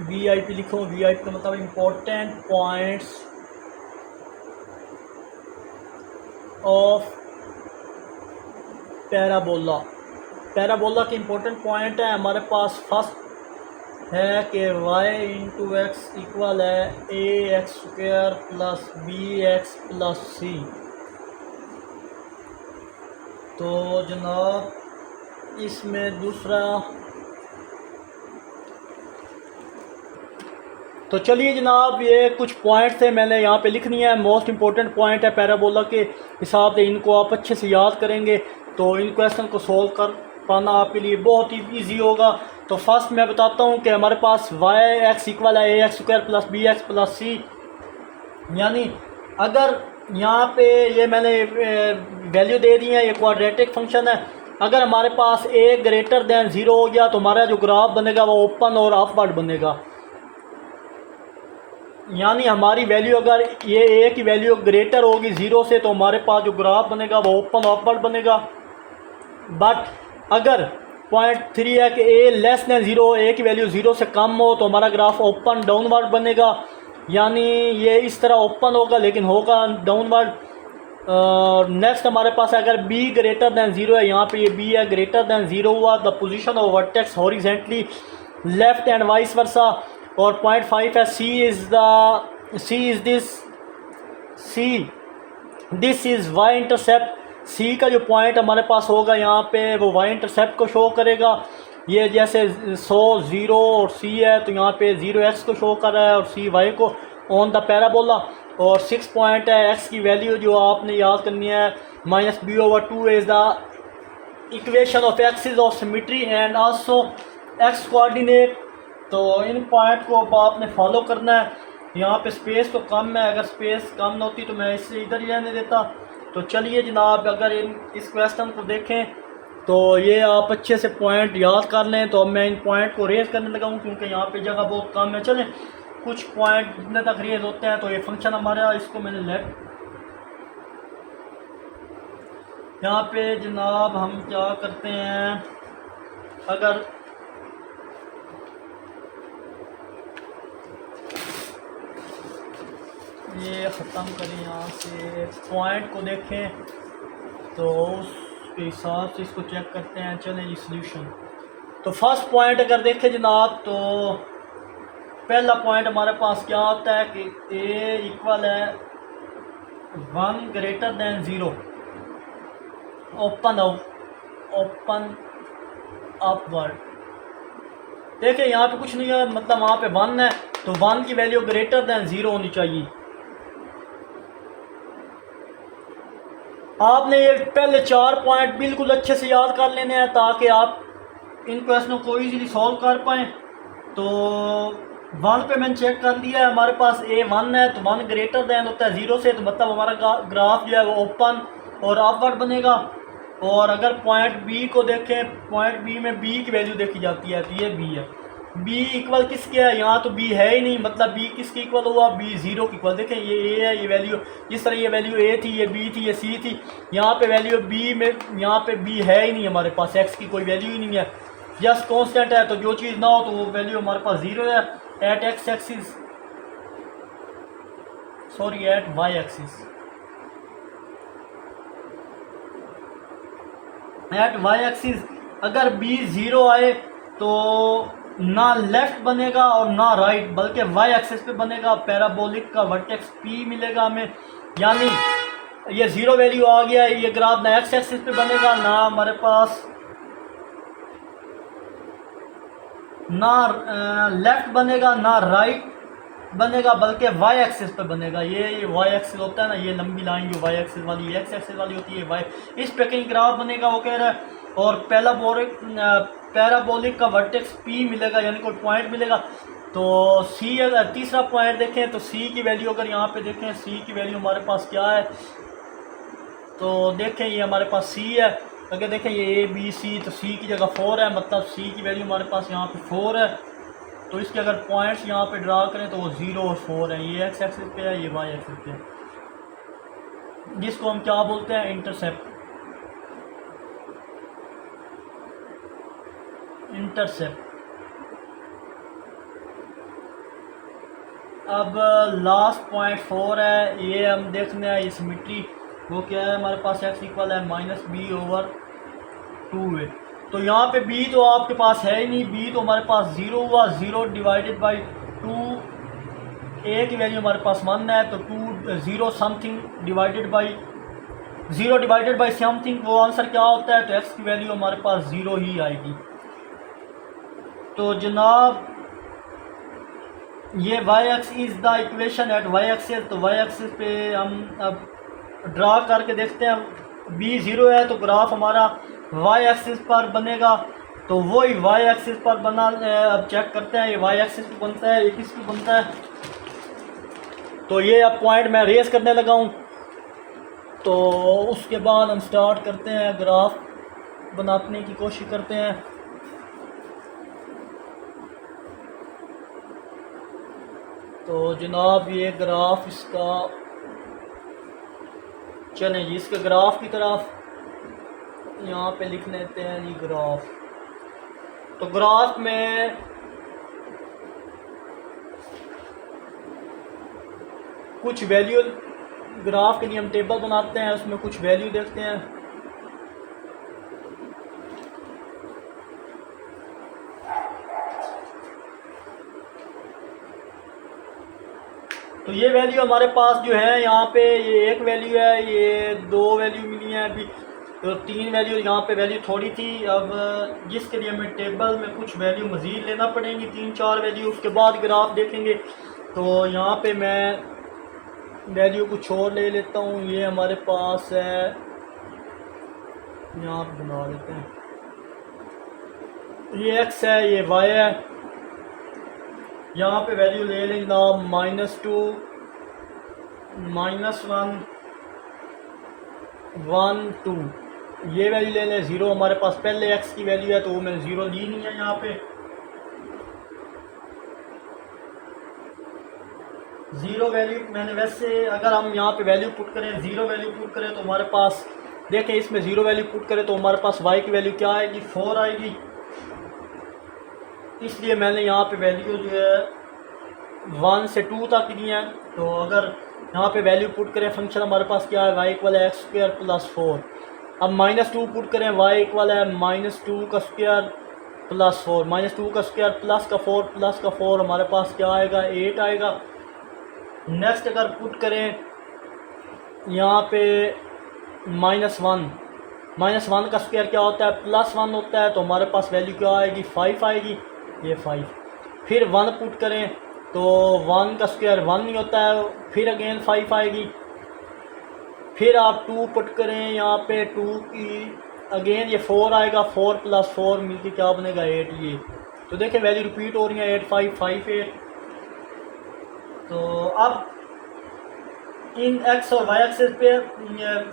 VIP लिखो, VIP का मतलब important points of parabola. Parabola के इम्पोर्टेंट पॉइंट है हमारे पास। फर्स्ट है कि y इंटू एक्स इक्वल है ax² plus bx plus c। तो जनाब इसमें दूसरा, तो चलिए जनाब ये कुछ पॉइंट थे मैंने यहाँ पे लिखनी है। मोस्ट इम्पोर्टेंट पॉइंट है पैराबोला के हिसाब से, इनको आप अच्छे से याद करेंगे तो इन क्वेश्चन को सॉल्व कर पाना आपके लिए बहुत ही ईजी होगा। तो फर्स्ट मैं बताता हूँ कि हमारे पास y इक्वल है ax² plus bx plus c, यानी अगर यहाँ पे ये मैंने वैल्यू दे दी है, ये क्वाड्रेटिक फंक्शन है। अगर हमारे पास a ग्रेटर दैन 0 हो गया तो हमारा जो ग्राफ बनेगा वो ओपन और अपवर्ड बनेगा। यानी हमारी वैल्यू अगर ये a की वैल्यू ग्रेटर होगी 0 से तो हमारे पास जो ग्राफ बनेगा वो ओपन अपवर्ड बनेगा। बट अगर पॉइंट 3 है कि a लेस दैन 0, a की वैल्यू 0 से कम हो तो हमारा ग्राफ ओपन डाउनवर्ड बनेगा। यानी ये इस तरह ओपन होगा लेकिन होगा डाउनवर्ड। नेक्स्ट हमारे पास अगर b ग्रेटर दैन 0 है, यहाँ पे ये b है ग्रेटर दैन 0 हुआ, the position of vertex horizontally left and vice versa. और पॉइंट 5 है this is y intercept. c का जो पॉइंट हमारे पास होगा यहाँ पे वो y इंटरसेप्ट को शो करेगा। ये जैसे 100 ज़ीरो और सी है तो यहाँ पे 0x को शो कर रहा है और सी वाई को ऑन द पैराबोला। और 6 पॉइंट है, एक्स की वैल्यू जो आपने याद करनी है -b/2 is the equation of axis of symmetry and also x coordinate. तो इन पॉइंट को अब आपने फॉलो करना है। यहाँ पे स्पेस तो कम है, अगर स्पेस कम न होती तो मैं इससे इधर ही रहने देता। तो चलिए जनाब, अगर इस क्वेश्चन को देखें तो ये आप अच्छे से पॉइंट याद कर लें। तो अब मैं इन पॉइंट को रेज करने लगा हूँ क्योंकि यहाँ पे जगह बहुत कम है। चलें, कुछ पॉइंट जितने तक रेज होते हैं तो ये फंक्शन हमारा, इसको मैंने लेफ्ट। यहाँ पे जनाब हम क्या करते हैं, अगर ये ख़त्म करें, यहाँ से पॉइंट को देखें तो उसके हिसाब से इसको चेक करते हैं। चलें जी, सॉल्यूशन। तो फर्स्ट पॉइंट अगर देखें जनाब तो पहला पॉइंट हमारे पास क्या होता है कि ए इक्वल है 1 ग्रेटर दैन 0 ओपन अपवर्ड। देखिए यहाँ पे कुछ नहीं है, मतलब वहाँ पे 1 है तो 1 की वैल्यू ग्रेटर दैन 0 होनी चाहिए। आपने ये पहले 4 पॉइंट बिल्कुल अच्छे से याद कर लेने हैं ताकि आप इन क्वेश्चनों को इजीली सॉल्व कर पाएँ। तो 1 पे मैंने चेक कर लिया है, हमारे पास ए 1 है तो 1 ग्रेटर दैन होता है 0 से, तो मतलब हमारा ग्राफ जो है वो ओपन और अपवर्ड बनेगा। और अगर पॉइंट बी को देखें, पॉइंट बी में बी की वैल्यू देखी जाती है तो ये बी है। बी इक्वल किसके है, यहाँ तो बी है ही नहीं, मतलब बी किसके इक्वल हुआ, बी 0 की इक्वल। देखें ये ए है, ये वैल्यू जिस तरह ये वैल्यू ए थी, ये बी थी, ये सी थी, यहाँ पे वैल्यू बी में, यहाँ पे बी है ही नहीं हमारे पास, एक्स की कोई वैल्यू ही नहीं है, जस्ट कांस्टेंट है। तो जो चीज़ ना हो तो वो वैल्यू हमारे पास 0 है at X axis, sorry at Y axis. At Y axis अगर बी 0 आए तो ना लेफ्ट बनेगा और ना राइट, बल्कि वाई एक्सिस पे बनेगा। पैराबोलिक का वर्टेक्स पी मिलेगा हमें, यानी ये 0 वैल्यू आ गया, ये ग्राफ ना एक्स एक्सिस पे बनेगा, ना हमारे पास ना लेफ्ट बनेगा ना राइट बनेगा, बल्कि वाई एक्सिस पे बनेगा। ये वाई एक्सिस होता है ना, ये लंबी लाइन जो वाई एक्सिस वाली एक्स एक्सिस वाली होती है, वाई इस पे कहीं ग्राफ बनेगा वो कह रहा है। और पैराबोलिक का वर्टेक्स पी मिलेगा, यानी कोई पॉइंट मिलेगा। तो सी, अगर तीसरा पॉइंट देखें तो सी की वैल्यू, अगर यहाँ पे देखें सी की वैल्यू हमारे पास क्या है, तो देखें ये हमारे पास सी है। अगर देखें ये ए बी सी, तो सी की जगह 4 है, मतलब सी की वैल्यू हमारे पास यहाँ पे 4 है। तो इसके अगर पॉइंट्स यहाँ पे ड्रा करें तो वो 0 और 4 है, ये एक्स एक्सिस पे है, ये वाई एक्सिस पे है, जिसको हम क्या बोलते हैं, इंटरसेप्ट। अब लास्ट पॉइंट 4 है, ये हम देखने हैं, ये सिमेट्री वो क्या है हमारे पास, एक्स इक्वल है -b/2 है। तो यहाँ पे b तो आपके पास है ही नहीं, b तो हमारे पास 0 हुआ, 0 डिवाइडेड बाई 2, a की वैल्यू हमारे पास 1 है, तो 0 समथिंग डिवाइडेड बाई समथिंग, वो आंसर क्या होता है, तो x की वैल्यू हमारे पास 0 ही आएगी। तो जनाब ये Y X is the equation at Y axis. तो वाई एक्सिस पे हम अब ड्रा करके देखते हैं, बी 0 है तो ग्राफ हमारा वाई एक्सिस पर बनेगा, तो वही वाई एक्सिस पर बना। अब चेक करते हैं ये वाई एक्सिस पे बनता है, ये किस पे बनता है। तो ये अब पॉइंट मैं रेस करने लगा हूँ, तो उसके बाद हम स्टार्ट करते हैं, ग्राफ बनाने की कोशिश करते हैं। तो जनाब ये ग्राफ इसका, चलें जी इसके ग्राफ की तरफ यहाँ पे लिख लेते हैं जी ग्राफ। तो ग्राफ में कुछ वैल्यू, ग्राफ के लिए हम टेबल बनाते हैं, उसमें कुछ वैल्यू देखते हैं। तो ये वैल्यू हमारे पास जो है यहाँ पे, ये एक वैल्यू है, ये 2 वैल्यू मिली हैं अभी, तो 3 वैल्यू यहाँ पे वैल्यू थोड़ी थी। अब जिसके लिए हमें टेबल में कुछ वैल्यू मज़ीद लेना पड़ेंगी, 3-4 वैल्यू, उसके बाद ग्राफ देखेंगे। तो यहाँ पे मैं वैल्यू कुछ और ले लेता हूँ। ये हमारे पास है, यहाँ पे बना लेते हैं, ये x है, ये y है। यहाँ पे वैल्यू ले लें जनाब -2, -1, 1, 2, ये वैल्यू ले लें। 0 हमारे पास पहले x की वैल्यू है तो वो मैंने 0 ली नहीं है। यहाँ पे 0 वैल्यू मैंने, वैसे अगर हम यहाँ पे वैल्यू पुट करें, 0 वैल्यू पुट करें तो हमारे पास देखें, इसमें 0 वैल्यू पुट करें तो हमारे पास y की वैल्यू क्या आएगी, 4 आएगी। इसलिए मैंने यहाँ पे वैल्यू जो है 1 से 2 तक दी है। तो अगर यहाँ पे वैल्यू पुट करें, फंक्शन हमारे पास क्या है, y इक्वल है x² + 4। अब -2 पुट करें, y इक्वल है -2 का स्क्वायर + 4, -2 का स्क्वायर प्लस का 4 प्लस का 4, हमारे पास क्या आएगा, 8 आएगा। नेक्स्ट अगर पुट करें यहाँ पे -1 का स्क्वायर क्या होता है, +1 होता है, तो हमारे पास वैल्यू क्या आएगी, 5 आएगी, ये 5। फिर 1 पुट करें तो 1 का स्क्वायर 1 नहीं होता है, फिर अगेन 5 आएगी। फिर आप 2 पुट करें, यहाँ पे 2 की अगेन ये 4 आएगा, 4 + 4 मिलके क्या बनेगा, 8। ये तो देखें वैल्यू रिपीट हो रही है, 8 5 5 8। तो अब इन x और y एक्सिस पे,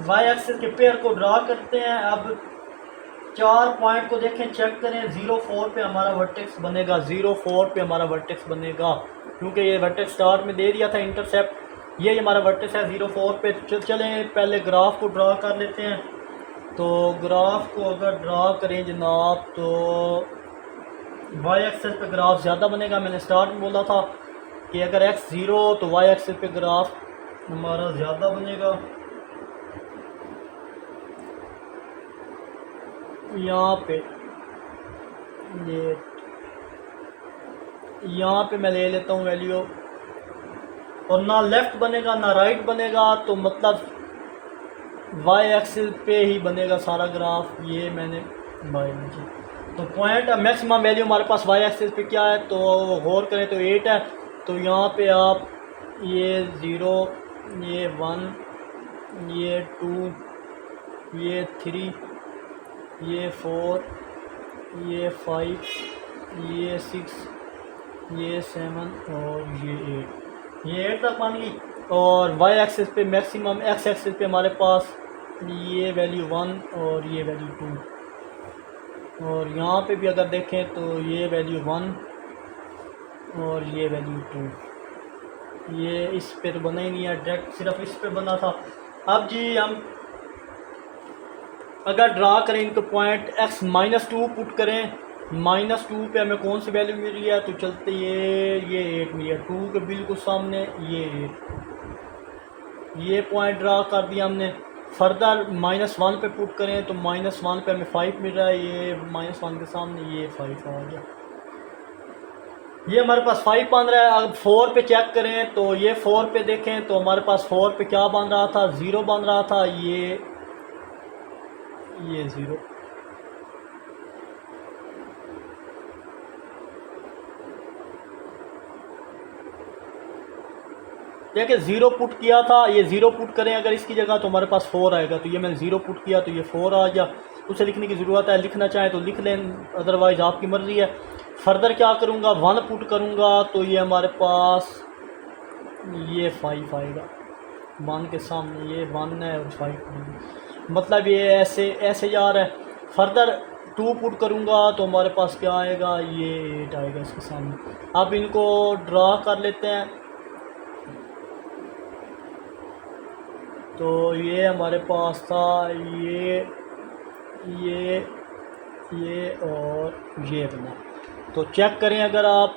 y एक्सिस के पेयर को ड्रा करते हैं। अब 4 पॉइंट को देखें, चेक करें, 0 4 पे हमारा वर्टेक्स बनेगा, 0 4 पे हमारा वर्टेक्स बनेगा, क्योंकि ये वर्टेक्स स्टार्ट में दे दिया था इंटरसेप्ट। ये हमारा वर्टेक्स है 0 4 पे। चलें पहले ग्राफ को ड्रा कर लेते हैं। तो ग्राफ को अगर ड्रा करें जनाब, तो y एक्सिस पे ग्राफ ज़्यादा बनेगा। मैंने स्टार्ट में बोला था कि अगर x 0 तो y एक्सिस पे ग्राफ हमारा ज़्यादा बनेगा। यहाँ पे ये, यहाँ पे मैं ले लेता हूँ वैल्यू, और ना लेफ़्ट बनेगा ना राइट बनेगा, तो मतलब y एक्सिस पे ही बनेगा सारा ग्राफ। ये मैंने बायोलॉजी, तो पॉइंट मैक्सिमम वैल्यू हमारे पास y एक्सिस पे क्या है, तो गौर करें तो 8 है। तो यहाँ पे आप ये 0, ये 1, ये 2, ये 3, ये 4, ये 5, ये 6, ये 7 और ये 8, ये 8 तक मान ली। और y एक्सिस पे मैक्सिमम, x एक्सिस पे हमारे पास ये वैल्यू 1 और ये वैल्यू 2, और यहाँ पे भी अगर देखें तो ये वैल्यू 1 और ये वैल्यू 2। ये इस पे तो बना ही नहीं है, डायरेक्ट सिर्फ इस पे बना था। अब जी हम अगर ड्रा करें इनको पॉइंट, x -2 पुट करें, -2 पे हमें कौन सी वैल्यू मिल रही है, तो चलते ये 8 मिली है, 2 के बिल्कुल सामने ये 8। ये पॉइंट ड्रा कर दिया हमने। फर्दर -1 पे पुट करें तो -1 पे हमें 5 मिल रहा है, ये -1 के सामने ये 5 आ गया। ये हमारे पास 5 बन रहा है। अब 4 पे चेक करें तो ये 4 पे देखें तो हमारे पास 4 पे क्या बन रहा था, 0 बन रहा था, ये 0। देखिए 0 पुट किया था, ये 0 पुट करें अगर इसकी जगह तो हमारे पास 4 आएगा। तो ये मैंने 0 पुट किया तो ये 4 आ गया। उसे लिखने की ज़रूरत है, लिखना चाहें तो लिख लें, अदरवाइज़ आपकी मर्ज़ी है। फर्दर क्या करूँगा, 1 पुट करूँगा तो ये हमारे पास ये 5 आएगा, 1 के सामने ये 1 है और 5, मतलब ये ऐसे जा रहा है। फर्दर 2 पुट करूँगा तो हमारे पास क्या आएगा, ये 8 आएगा इसके सामने। अब इनको ड्रा कर लेते हैं। तो ये हमारे पास था ये और ये बना। तो चेक करें अगर आप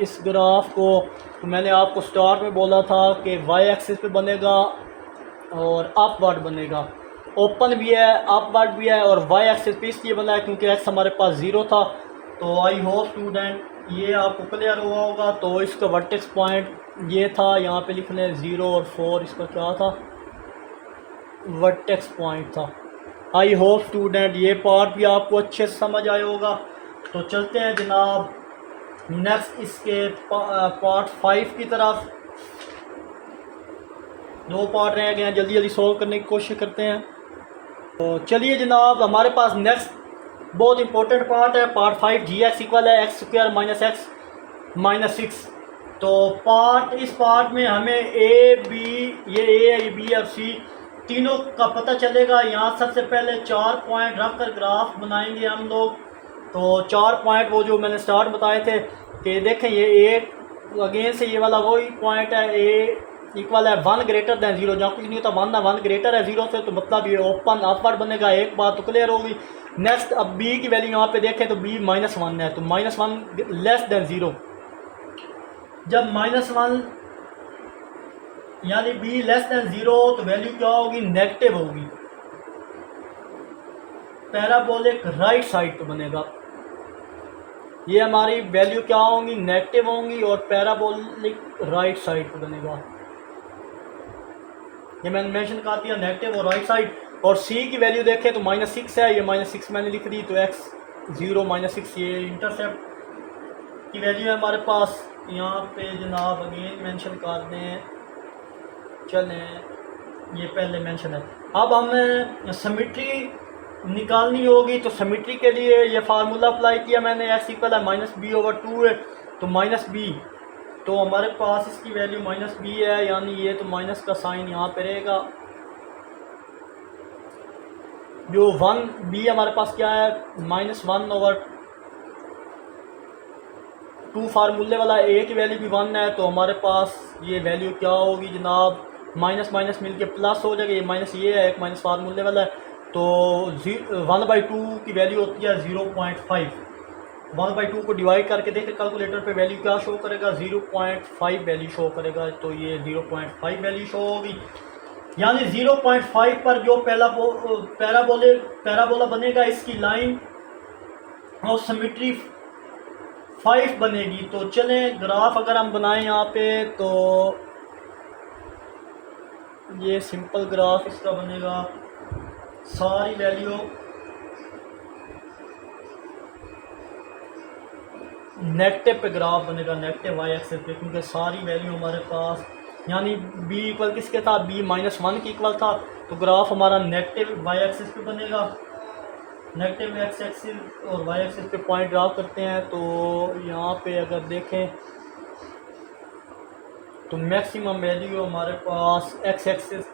इस ग्राफ को, तो मैंने आपको स्टार्ट में बोला था कि y एक्सिस पे बनेगा और अपवर्ड बनेगा, ओपन भी है अपवर्ड भी है, और y एक्सिस पे इसलिए बना है क्योंकि x हमारे पास 0 था। तो आई होप स्टूडेंट ये आपको क्लियर हुआ होगा। तो इसका वर्टेक्स पॉइंट ये था, यहाँ पे लिख लें 0 और 4 इसका क्या था, वर्टेक्स पॉइंट था। आई होप स्टूडेंट ये पार्ट भी आपको अच्छे से समझ आया होगा। तो चलते हैं जनाब नेक्स्ट इसके पार्ट 5 की तरफ। 2 पार्ट रह गए हैं, जल्दी जल्दी सॉल्व करने की कोशिश करते हैं। तो चलिए जनाब, हमारे पास नेक्स्ट बहुत इंपॉर्टेंट पार्ट है, पार्ट 5। जी एक्स इक्वल है x square minus x minus 6। तो इस पार्ट में हमें ए बी, ये ए है, ये बी और सी तीनों का पता चलेगा। यहाँ सबसे पहले 4 पॉइंट रख कर ग्राफ बनाएंगे हम लोग। तो 4 पॉइंट वो जो मैंने स्टार्ट बताए थे कि देखें ये ए अगेन से ये वाला वही पॉइंट है, ए इक्वल है 1 ग्रेटर दैन 0, जहाँ कुछ नहीं होता 1 ग्रेटर है 0 से, तो मतलब ये ओपन अपवर्ड बनेगा। एक बात तो क्लियर होगी। नेक्स्ट अब बी की वैल्यू यहाँ पे देखें तो बी -1 है, तो -1 लेस दैन 0। जब -1 यानी बी लेस दैन 0 तो वैल्यू क्या होगी, नेगेटिव होगी। पैराबोलिक राइट साइड पे बनेगा। ये हमारी वैल्यू क्या होंगी, नेगेटिव होंगी, और पैराबोलिक राइट साइड पे बनेगा। ये मैंने मेंशन कर दिया, नेगेटिव और राइट साइड। और सी की वैल्यू देखें तो -6 है, ये -6 मैंने लिख दी, तो x 0 -6 ये इंटरसेप्ट की वैल्यू है हमारे पास। यहाँ पे जनाब अगेन मेंशन कर दें, चलें ये पहले मेंशन है। अब हमें सिमेट्री निकालनी होगी, तो सिमेट्री के लिए ये फार्मूला अप्लाई किया मैंने, x इक्वल है -b/2 है, तो -b, तो हमारे पास इसकी वैल्यू -b है, यानी ये तो माइनस का साइन यहाँ पे रहेगा। जो 1b हमारे पास क्या है, -1/2 फार्मूले वाला, a की वैल्यू भी 1 है, तो हमारे पास ये वैल्यू क्या होगी जनाब, माइनस माइनस मिलके प्लस हो जाएगा। ये माइनस ये है, एक माइनस फार्मूले वाला है, तो 1/2 की वैल्यू होती है 0.5। 1/2 को डिवाइड करके देखें कैलकुलेटर पे, वैल्यू क्या शो करेगा, 0.5 वैल्यू शो करेगा। तो ये 0.5 वैल्यू शो होगी, यानी 0.5 पर जो पैराबोला बनेगा, इसकी लाइन और सिमेट्री 5 बनेगी। तो चलें ग्राफ अगर हम बनाएं यहाँ पे, तो ये सिंपल ग्राफ इसका बनेगा। सारी वैल्यू नेगेटिव पे ग्राफ बनेगा, नेगेटिव वाई एक्सिस पे, क्योंकि सारी वैल्यू हमारे पास, यानी b इक्वल किसके था, b -1 के इक्वल था, तो ग्राफ हमारा नेगेटिव वाई एक्सिस पे बनेगा। नेगेटिव एक्स एक्सिस और वाई एक्सिस पे पॉइंट ड्रा करते हैं। तो यहाँ पे अगर देखें तो मैक्सिमम वैल्यू हमारे पास एक्स एक्सिस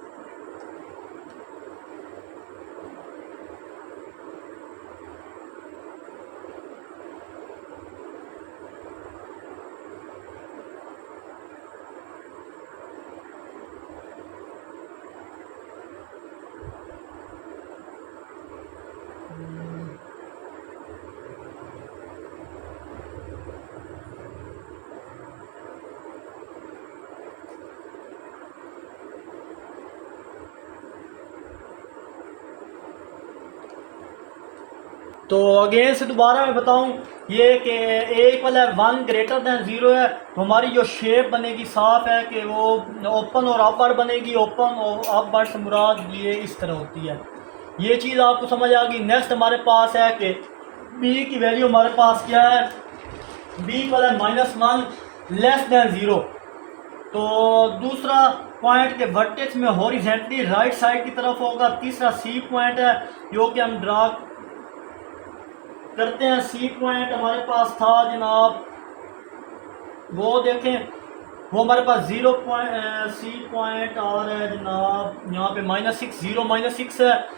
तो अगेन से दोबारा मैं बताऊं, ये कि ए इक्वल है 1 ग्रेटर दैन 0 है, तो हमारी जो शेप बनेगी साफ है कि वो ओपन और अपवर्ड बनेगी। ओपन और अपवर्ड से मुराद ये इस तरह होती है। ये चीज़ आपको समझ आ गई। नेक्स्ट हमारे पास है कि बी की वैल्यू हमारे पास क्या है, बी इक्वल है -1 लेस दैन 0। तो दूसरा पॉइंट के वर्टेक्स में हॉरिजॉन्टली राइट साइड की तरफ होगा। तीसरा सी पॉइंट है जो कि हम ड्रा करते हैं। सी पॉइंट हमारे पास था जनाब, वो देखें, वो हमारे पास सी पॉइंट आ रहा है जनाब यहाँ पे -6, 0 -6 है।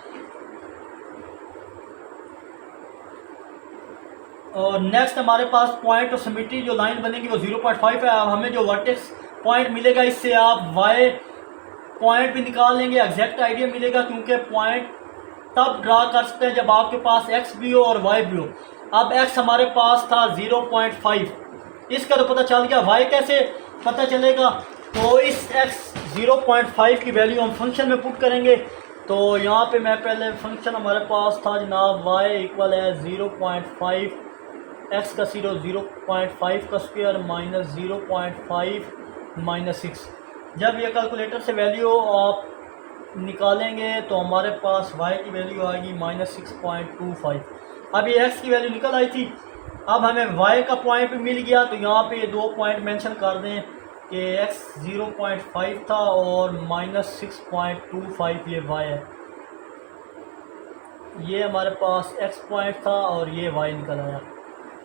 और नेक्स्ट हमारे पास पॉइंट ऑफ सिमेट्री जो लाइन बनेगी वो 0.5 है। अब हमें जो वर्टेक्स पॉइंट मिलेगा, इससे आप वाई पॉइंट भी निकाल लेंगे, एग्जैक्ट आइडिया मिलेगा, क्योंकि पॉइंट तब ड्रा कर सकते हैं जब आपके पास x भी हो और y भी हो। अब x हमारे पास था 0.5, इसका तो पता चल गया, y कैसे पता चलेगा, तो इस x 0.5 की वैल्यू हम फंक्शन में पुट करेंगे। तो यहाँ पे मैं पहले फंक्शन हमारे पास था जनाब y इक्वल है 0.5 x का 0.5 का स्क्वायर -0.5 -6। जब ये कैलकुलेटर से वैल्यू आप निकालेंगे तो हमारे पास y की वैल्यू आएगी -6.25। अब ये x की वैल्यू निकल आई थी। अब हमें y का पॉइंट भी मिल गया, तो यहाँ पे ये 2 पॉइंट मेंशन कर दें कि x 0.5 था और -6.25 ये y है। ये हमारे पास x पॉइंट था और ये y निकल आया।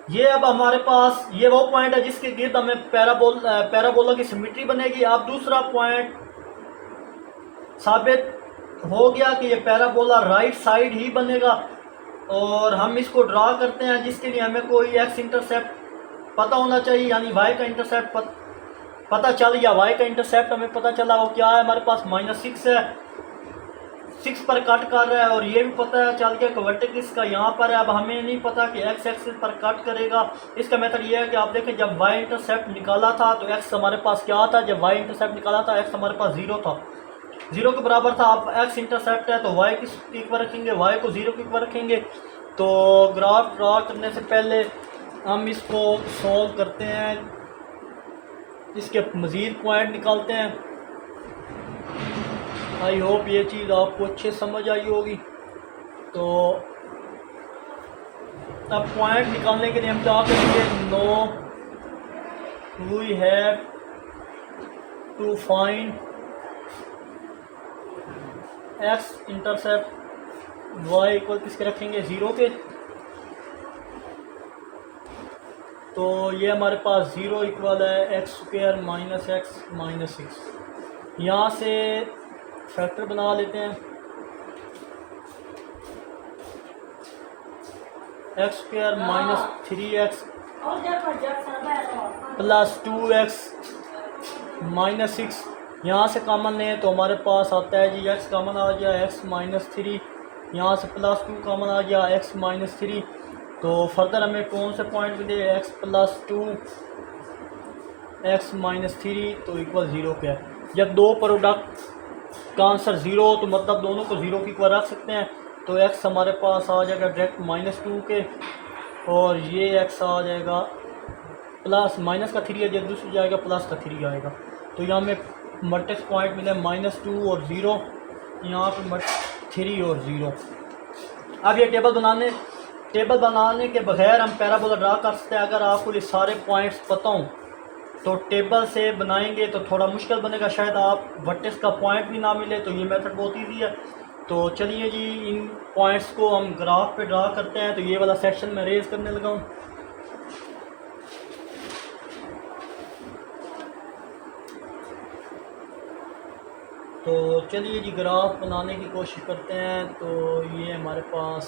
ये अब हमारे पास ये वो पॉइंट है जिसके गिर्द हमें पैराबोला की सिमेट्री बनेगी। अब दूसरा पॉइंट साबित हो गया कि ये पैराबोला राइट साइड ही बनेगा, और हम इसको ड्रा करते हैं, जिसके लिए हमें कोई एक्स इंटरसेप्ट पता होना चाहिए, यानी वाई का इंटरसेप्ट पता चल गया। वाई का इंटरसेप्ट हमें पता चला, वो क्या है, हमारे पास -6 है, 6 पर कट कर रहा है, और ये भी पता चल गया कि वर्टेक्स का यहाँ पर है। अब हमें नहीं पता कि एक्स एक्सिस पर कट करेगा। इसका मेथड ये है कि आप देखें, जब वाई इंटरसेप्ट निकाला था तो एक्स हमारे पास क्या था, जब वाई इंटरसेप्ट निकाला था एक्स हमारे पास 0 था, 0 के बराबर था। अब एक्स इंटरसेप्ट है तो वाई किस पीक पर रखेंगे, वाई को 0 पीक पर रखेंगे। तो ग्राफ ड्रा करने से पहले हम इसको सॉल्व करते हैं, इसके मज़ीद पॉइंट निकालते हैं। आई होप ये चीज़ आपको अच्छे समझ आई होगी। तो अब पॉइंट निकालने के लिए हम क्या करेंगे, no we have to find X intercept Y equal किसके रखेंगे, 0 के। तो ये हमारे पास 0 इक्वल है x² - x - 6। यहाँ से फैक्टर बना लेते हैं, x² - 3x + 2x - 6। यहाँ से कॉमन लें तो हमारे पास आता है जी x कॉमन आ गया, x - 3, यहाँ से +2 कॉमन आ गया, x - 3। तो फर्दर हमें कौन से पॉइंट मिले, x + 2 x - 3 तो इक्वल 0 पे है। जब दो प्रोडक्ट का आंसर 0 हो तो मतलब दोनों को 0 की इक्वल रख सकते हैं। तो x हमारे पास आ जाएगा डायरेक्ट -2 के, और ये x आ जाएगा प्लस माइनस का 3 है, जब दूसरी जाएगा प्लस का 3 आएगा। तो यहाँ में वर्टेक्स पॉइंट मिले -2 और 0, यहाँ पे 3 और 0। अब ये टेबल बनाने के बगैर हम पैराबोला ड्रा कर सकते हैं। अगर आपको ये सारे पॉइंट्स पता हों तो टेबल से बनाएंगे तो थोड़ा मुश्किल बनेगा, शायद आप वर्टेक्स का पॉइंट भी ना मिले। तो ये मेथड बहुत ईजी है। तो चलिए जी, इन पॉइंट्स को हम ग्राफ पे ड्रा करते हैं। तो ये वाला सेक्शन मैं रेज करने लगा हूँ। तो चलिए जी, ग्राफ बनाने की कोशिश करते हैं। तो ये हमारे पास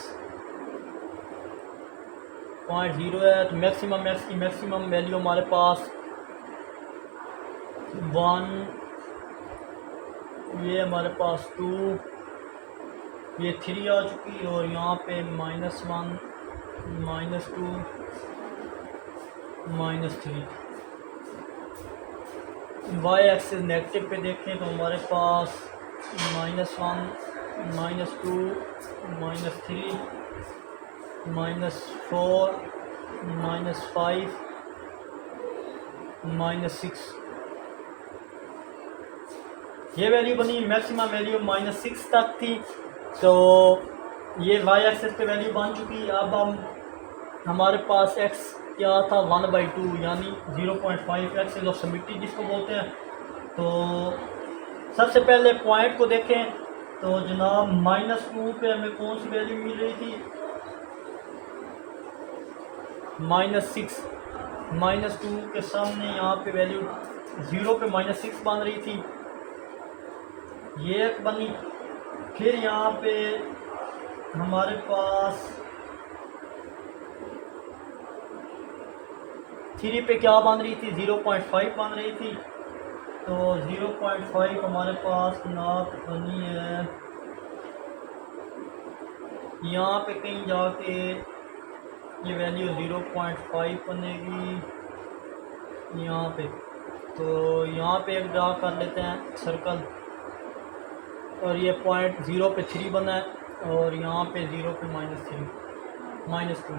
पॉइंट 0 है, तो मैक्सिमम एक्स की मैक्सिमम वैल्यू हमारे पास 1, ये हमारे पास 2, ये 3 आ चुकी, और यहाँ पे -1 -2 -3। वाई एक्सिस नेगेटिव पे देखें तो हमारे पास -1 -2 -3 -4 -5 -6। ये वैल्यू बनी, मैक्सिमम वैल्यू -6 तक थी। तो ये वाई एक्सिस पे वैल्यू बन चुकी। अब हमारे पास x क्या था, 1/2, यानी 0.5 एक्सिस ऑफ सिमेट्री जिसको बोलते हैं। तो सबसे पहले पॉइंट को देखें तो जनाब -2 पे हमें कौन सी वैल्यू मिल रही थी, -6। -2 के सामने यहाँ पे वैल्यू 0 पे -6 बन रही थी, ये एक बनी। फिर यहाँ पे हमारे पास 3 पे क्या बन रही थी, 0.5 बन रही थी। तो 0.5 हमारे पास नाप बनी है यहाँ पे, कहीं जाके ये वैल्यू 0.5 बनेगी यहाँ पे। तो यहाँ पे एक ड्रा कर लेते हैं सर्कल, और ये पॉइंट 0 पे 3 बना है, और यहाँ पे 0 पे -2।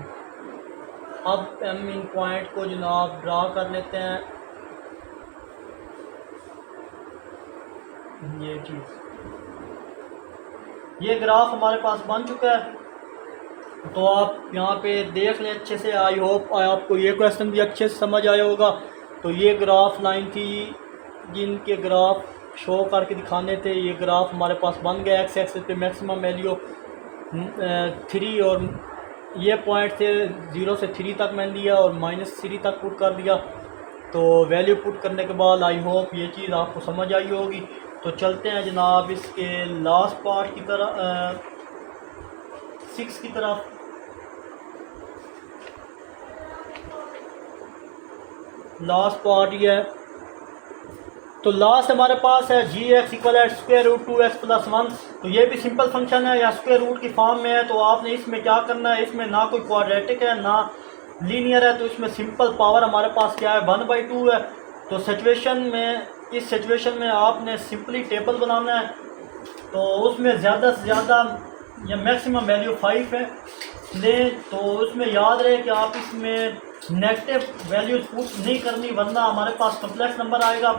अब हम इन पॉइंट को जनाब ड्रा कर लेते हैं, ये चीज़। ये ग्राफ हमारे पास बन चुका है, तो आप यहाँ पे देख लें अच्छे से। आई होप आपको ये क्वेश्चन भी अच्छे से समझ आया होगा। तो ये ग्राफ लाइन थी जिनके ग्राफ शो करके दिखाने थे। ये ग्राफ हमारे पास बन गया। एक्स एक्सिस पे मैक्सिमम वैल्यू 3 और ये पॉइंट थे 0 से 3 तक मैंने लिया और -3 तक पुट कर दिया। तो वैल्यू पुट करने के बाद आई होप ये चीज़ आपको समझ आई होगी। तो चलते हैं जनाब इसके लास्ट पार्ट की तरफ, 6 की तरफ। लास्ट पार्ट ये है। तो लास्ट हमारे पास है g x equal eight square root 2x plus 1। तो ये भी सिंपल फंक्शन है या स्क्वायर रूट की फॉर्म में है। तो आपने इसमें क्या करना है, इसमें ना कोई क्वाड्रेटिक है ना लीनियर है, तो इसमें सिंपल पावर हमारे पास क्या है 1/2 है। तो सिचुएशन में, इस सिचुएशन में आपने सिंपली टेबल बनाना है। तो उसमें ज़्यादा से ज़्यादा या मैक्सिमम वैल्यू 5 है लें। तो उसमें याद रहे कि आप इसमें नेगेटिव वैल्यूज पुट नहीं करनी, वरना हमारे पास कम्प्लेक्स नंबर आएगा।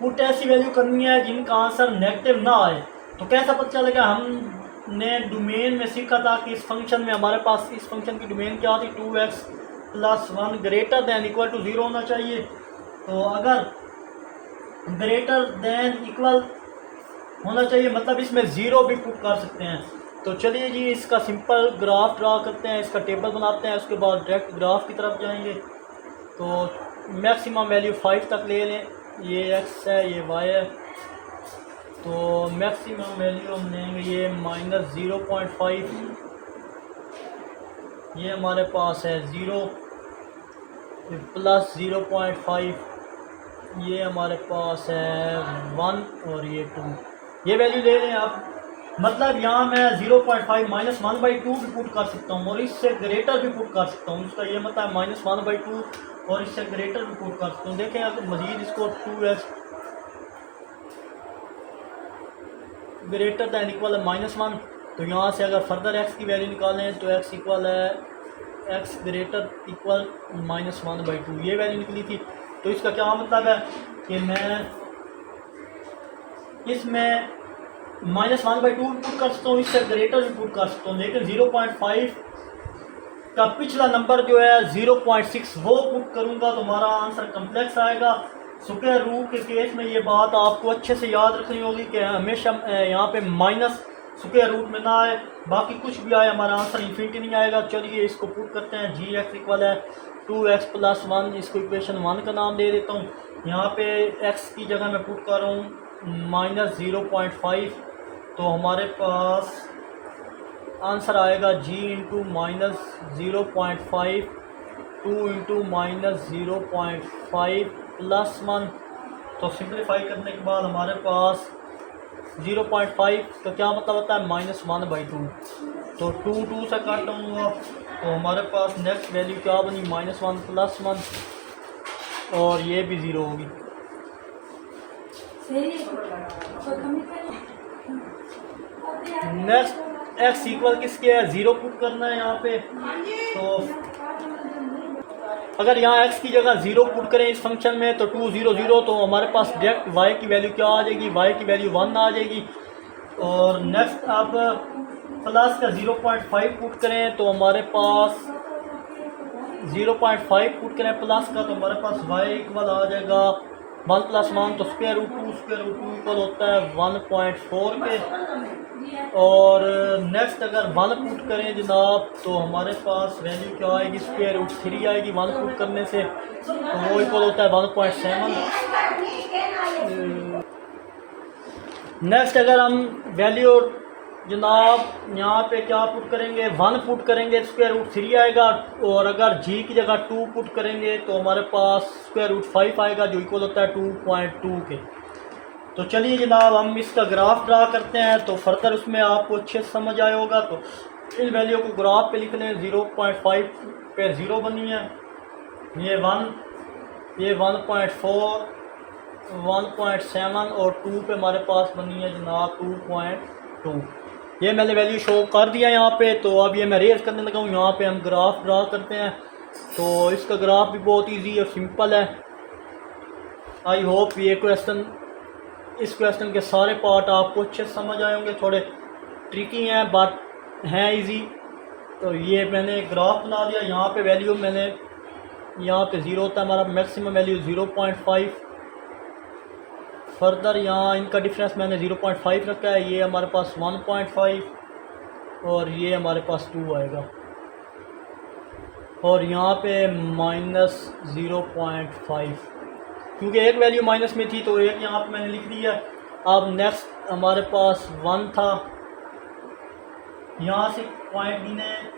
पुट ऐसी वैल्यू करनी है जिनका आंसर नेगेटिव ना आए। तो कैसा पता चलेगा, हमने डोमेन में सीखा था कि इस फंक्शन में हमारे पास इस फंक्शन की डोमेन क्या थी, 2x plus 1 greater than equal to 0 होना चाहिए। तो अगर ग्रेटर दैन इक्वल होना चाहिए मतलब इसमें 0 भी पुट कर सकते हैं। तो चलिए जी इसका सिंपल ग्राफ ड्रा करते हैं, इसका टेबल बनाते हैं, उसके बाद डायरेक्ट ग्राफ की तरफ जाएंगे। तो मैक्सिमम वैल्यू 5 तक ले लें। ये x है, ये y है। तो मैक्सिमम वैल्यू हम लेंगे ये -0.5, ये हमारे पास है 0, प्लस 0.5, ये हमारे पास है 1 और ये 2। ये वैल्यू ले लें आप। मतलब यहाँ मैं 0.5 -1/2 भी पुट कर सकता हूँ और इससे ग्रेटर भी पुट कर सकता हूँ। इसका ये मतलब है -1/2 और इससे ग्रेटर भी पुट कर सकता हूँ। देखें अगर मजीद इसको 2x ग्रेटर दैन इक्वल है -1, तो यहाँ से अगर फर्दर x की वैल्यू निकालें तो x इक्वल है x ग्रेटर इक्वल -1/2, ये वैल्यू निकली थी। तो इसका क्या मतलब है कि मैं इसमें -1/2 पुट कर सकता हूँ, इससे ग्रेटर भी पुट कर सकता हूँ। लेकिन 0.5 का पिछला नंबर जो है 0.6 वो पुट करूँगा तो हमारा आंसर कम्प्लेक्स आएगा। स्क्वायर रूट के केस में ये बात आपको अच्छे से याद रखनी होगी कि हमेशा यहाँ पे माइनस स्क्वायर रूट में ना आए, बाकी कुछ भी आए हमारा आंसर इन्फिनिटी नहीं आएगा। चलिए इसको पुट करते हैं। जी एक्स इक्वल है 2x प्लस 1, इसको इक्वेशन 1 का नाम दे देता हूँ। यहाँ पे x की जगह मैं पुट कर रहा हूँ -0.5। तो हमारे पास आंसर आएगा g इंटू -0.5 2 इंटू -0.5 प्लस 1। तो सिंप्लीफाई करने के बाद हमारे पास 0.5 तो क्या मतलब होता है -1/2। तो 2 से काट दूँगा तो हमारे पास नेक्स्ट वैल्यू क्या बनी -1 प्लस 1 और ये भी 0 होगी। नेक्स्ट x इक्वल किसके है 0 पुट करना है यहाँ पे। तो अगर यहाँ x की जगह 0 पुट करें इस फंक्शन में तो 2 0 0, तो हमारे पास डायरेक्ट y की वैल्यू क्या आ जाएगी, y की वैल्यू 1 आ जाएगी। और नेक्स्ट अब प्लस का 0.5 पुट करें तो हमारे पास 0.5 पुट करें प्लस का तो हमारे पास y इक्वल आ जाएगा 1 प्लस 1, तो स्क्वायर रूट 2 इक्वल होता है 1.4 के। और नेक्स्ट अगर 1 पुट करें जनाब तो हमारे पास वैल्यू क्या आएगी, स्क्वायर रूट 3 आएगी 1 पुट करने से, तो वो इक्वल होता है 1.7। नेक्स्ट अगर हम वैल्यू जनाब यहाँ पे क्या पुट करेंगे 1 पुट करेंगे स्क्वायर रूट 3 आएगा। और अगर g की जगह 2 पुट करेंगे तो हमारे पास स्क्वायर रूट 5 आएगा जो इक्वल होता है 2.2 के। तो चलिए जनाब हम इसका ग्राफ ड्रा करते हैं तो फर्दर उसमें आपको अच्छे से समझ आया होगा। तो इन वैल्यू को ग्राफ पे लिख लें। 0.5 पे 0 बनी है, ये 1, ये 1.4, 1.7 और 2 पे हमारे पास बनी है जनाब 2.2। ये मैंने वैल्यू शो कर दिया यहाँ पे। तो अब ये मैं रेज करने लगा हूँ, यहाँ पे हम ग्राफ ड्रा करते हैं। तो इसका ग्राफ भी बहुत ईजी और सिंपल है। आई होप ये क्वेश्चन इस क्वेश्चन के सारे पार्ट आपको अच्छे से समझ आए होंगे, थोड़े ट्रिकी हैं बट हैं इजी। तो ये मैंने ग्राफ बना दिया, यहाँ पे वैल्यू मैंने यहाँ पे 0 होता है हमारा मैक्सिमम वैल्यू 0.5, फर्दर यहाँ इनका डिफरेंस मैंने 0.5 रखा है, ये हमारे पास 1.5 और ये हमारे पास 2 आएगा, और यहाँ पे -0.5 क्योंकि एक वैल्यू माइनस में थी तो एक यहाँ पे मैंने लिख दिया। अब नेक्स्ट हमारे पास 1 था, यहाँ से पॉइंट गिने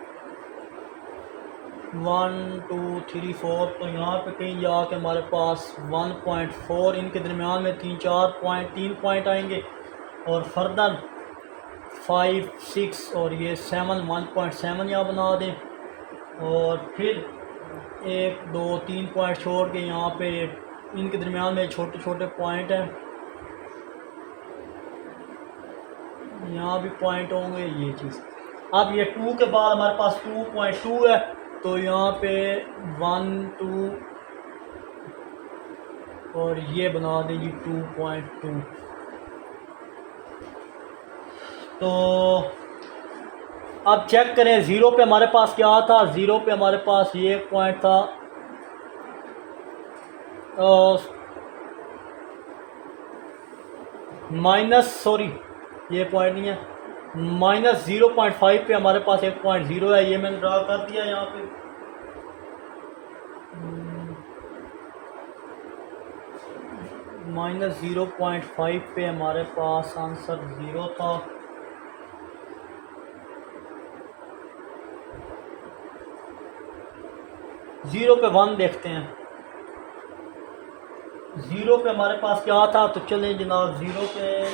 1 2 3 4, तो यहाँ पे कहीं जाके हमारे पास 1.4, इनके दरमियान में 3 पॉइंट आएंगे, और फर्दर 5 6 और ये 7 1.7 यहाँ बना दें, और फिर 1 2 3 पॉइंट छोड़ के यहाँ पे इनके दरमियान में छोटे छोटे पॉइंट हैं, यहाँ भी पॉइंट होंगे ये चीज़। अब ये 2 के बाद हमारे पास 2.2 है, तो यहाँ पे 1 2 और ये बना दें जी 2.2। तो अब चेक करें 0 पे हमारे पास क्या था, 0 पे हमारे पास ये एक पॉइंट था, ये पॉइंट नहीं है, -0.5 पे हमारे पास एक पॉइंट 0 है, ये मैंने ड्रा कर दिया यहाँ पे। -0.5 पे हमारे पास आंसर 0 था, ज़ीरो पे 1 देखते हैं, 0 पे हमारे पास क्या था, तो चलें जनाब 0 पे,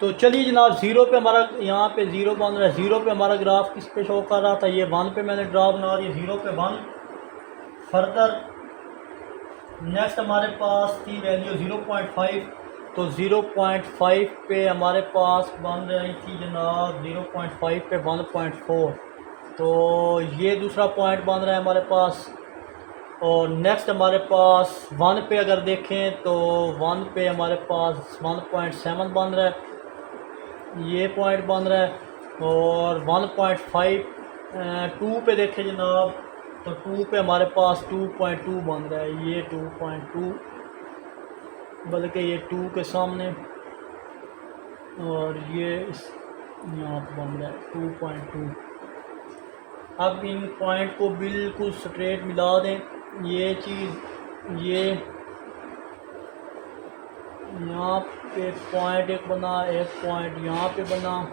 तो चलिए जनाब 0 पे हमारा यहाँ पे 0 बन रहा है। 0 पे हमारा ग्राफ किस पे शो कर रहा था, ये 1 पे मैंने ड्रा बना दिया, 0 पे 1। फर्दर नेक्स्ट हमारे पास थी वैल्यू 0.5, तो 0.5 पे हमारे पास बन रही थी जनाब 0.5 पे 1.4, तो ये दूसरा पॉइंट बन रहा है हमारे पास। और नेक्स्ट हमारे पास 1 पे अगर देखें तो 1 पे हमारे पास 1.7 बन रहा है, ये पॉइंट बन रहा है। और 1.5 2 पे देखें जनाब, तो 2 पे हमारे पास 2.2 बन रहा है, ये 2.2, बल्कि ये 2 के सामने, और ये यहाँ पर बन रहा है 2.2। अब इन पॉइंट को बिल्कुल स्ट्रेट मिला दें, ये चीज़, ये यहाँ पे पॉइंट एक बना, एक पॉइंट यहाँ पे बना,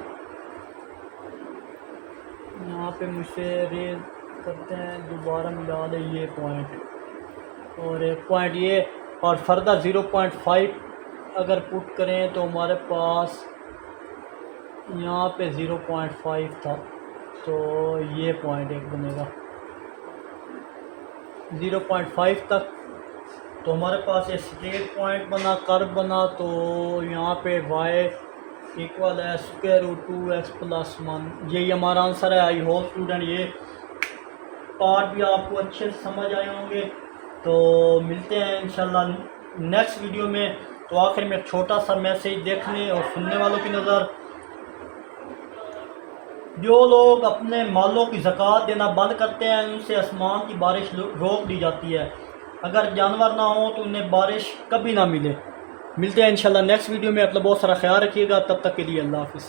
यहाँ पे मुझसे रेज करते हैं, दोबारा मिला दें ये पॉइंट और एक पॉइंट ये, और फर्दर 0.5 अगर पुट करें तो हमारे पास यहाँ पे 0.5 था, तो ये पॉइंट एक बनेगा 0.5 तक। तो हमारे पास ये स्ट्रेट पॉइंट बना, कर्व बना, तो यहाँ पे y इक्वल है √2x + 1, यही हमारा आंसर है। आई होप स्टूडेंट ये पार्ट भी आपको अच्छे से समझ आए होंगे। तो मिलते हैं इंशाल्लाह नेक्स्ट वीडियो में। तो आखिर में एक छोटा सा मैसेज देखने और सुनने वालों की नज़र, जो लोग अपने मालों की ज़कात देना बंद करते हैं उनसे आसमान की बारिश रोक दी जाती है। अगर जानवर ना हो तो उन्हें बारिश कभी ना मिले। मिलते हैं इंशाल्लाह नेक्स्ट वीडियो में। अपना बहुत सारा ख्याल रखिएगा, तब तक के लिए अल्लाह हाफिज़।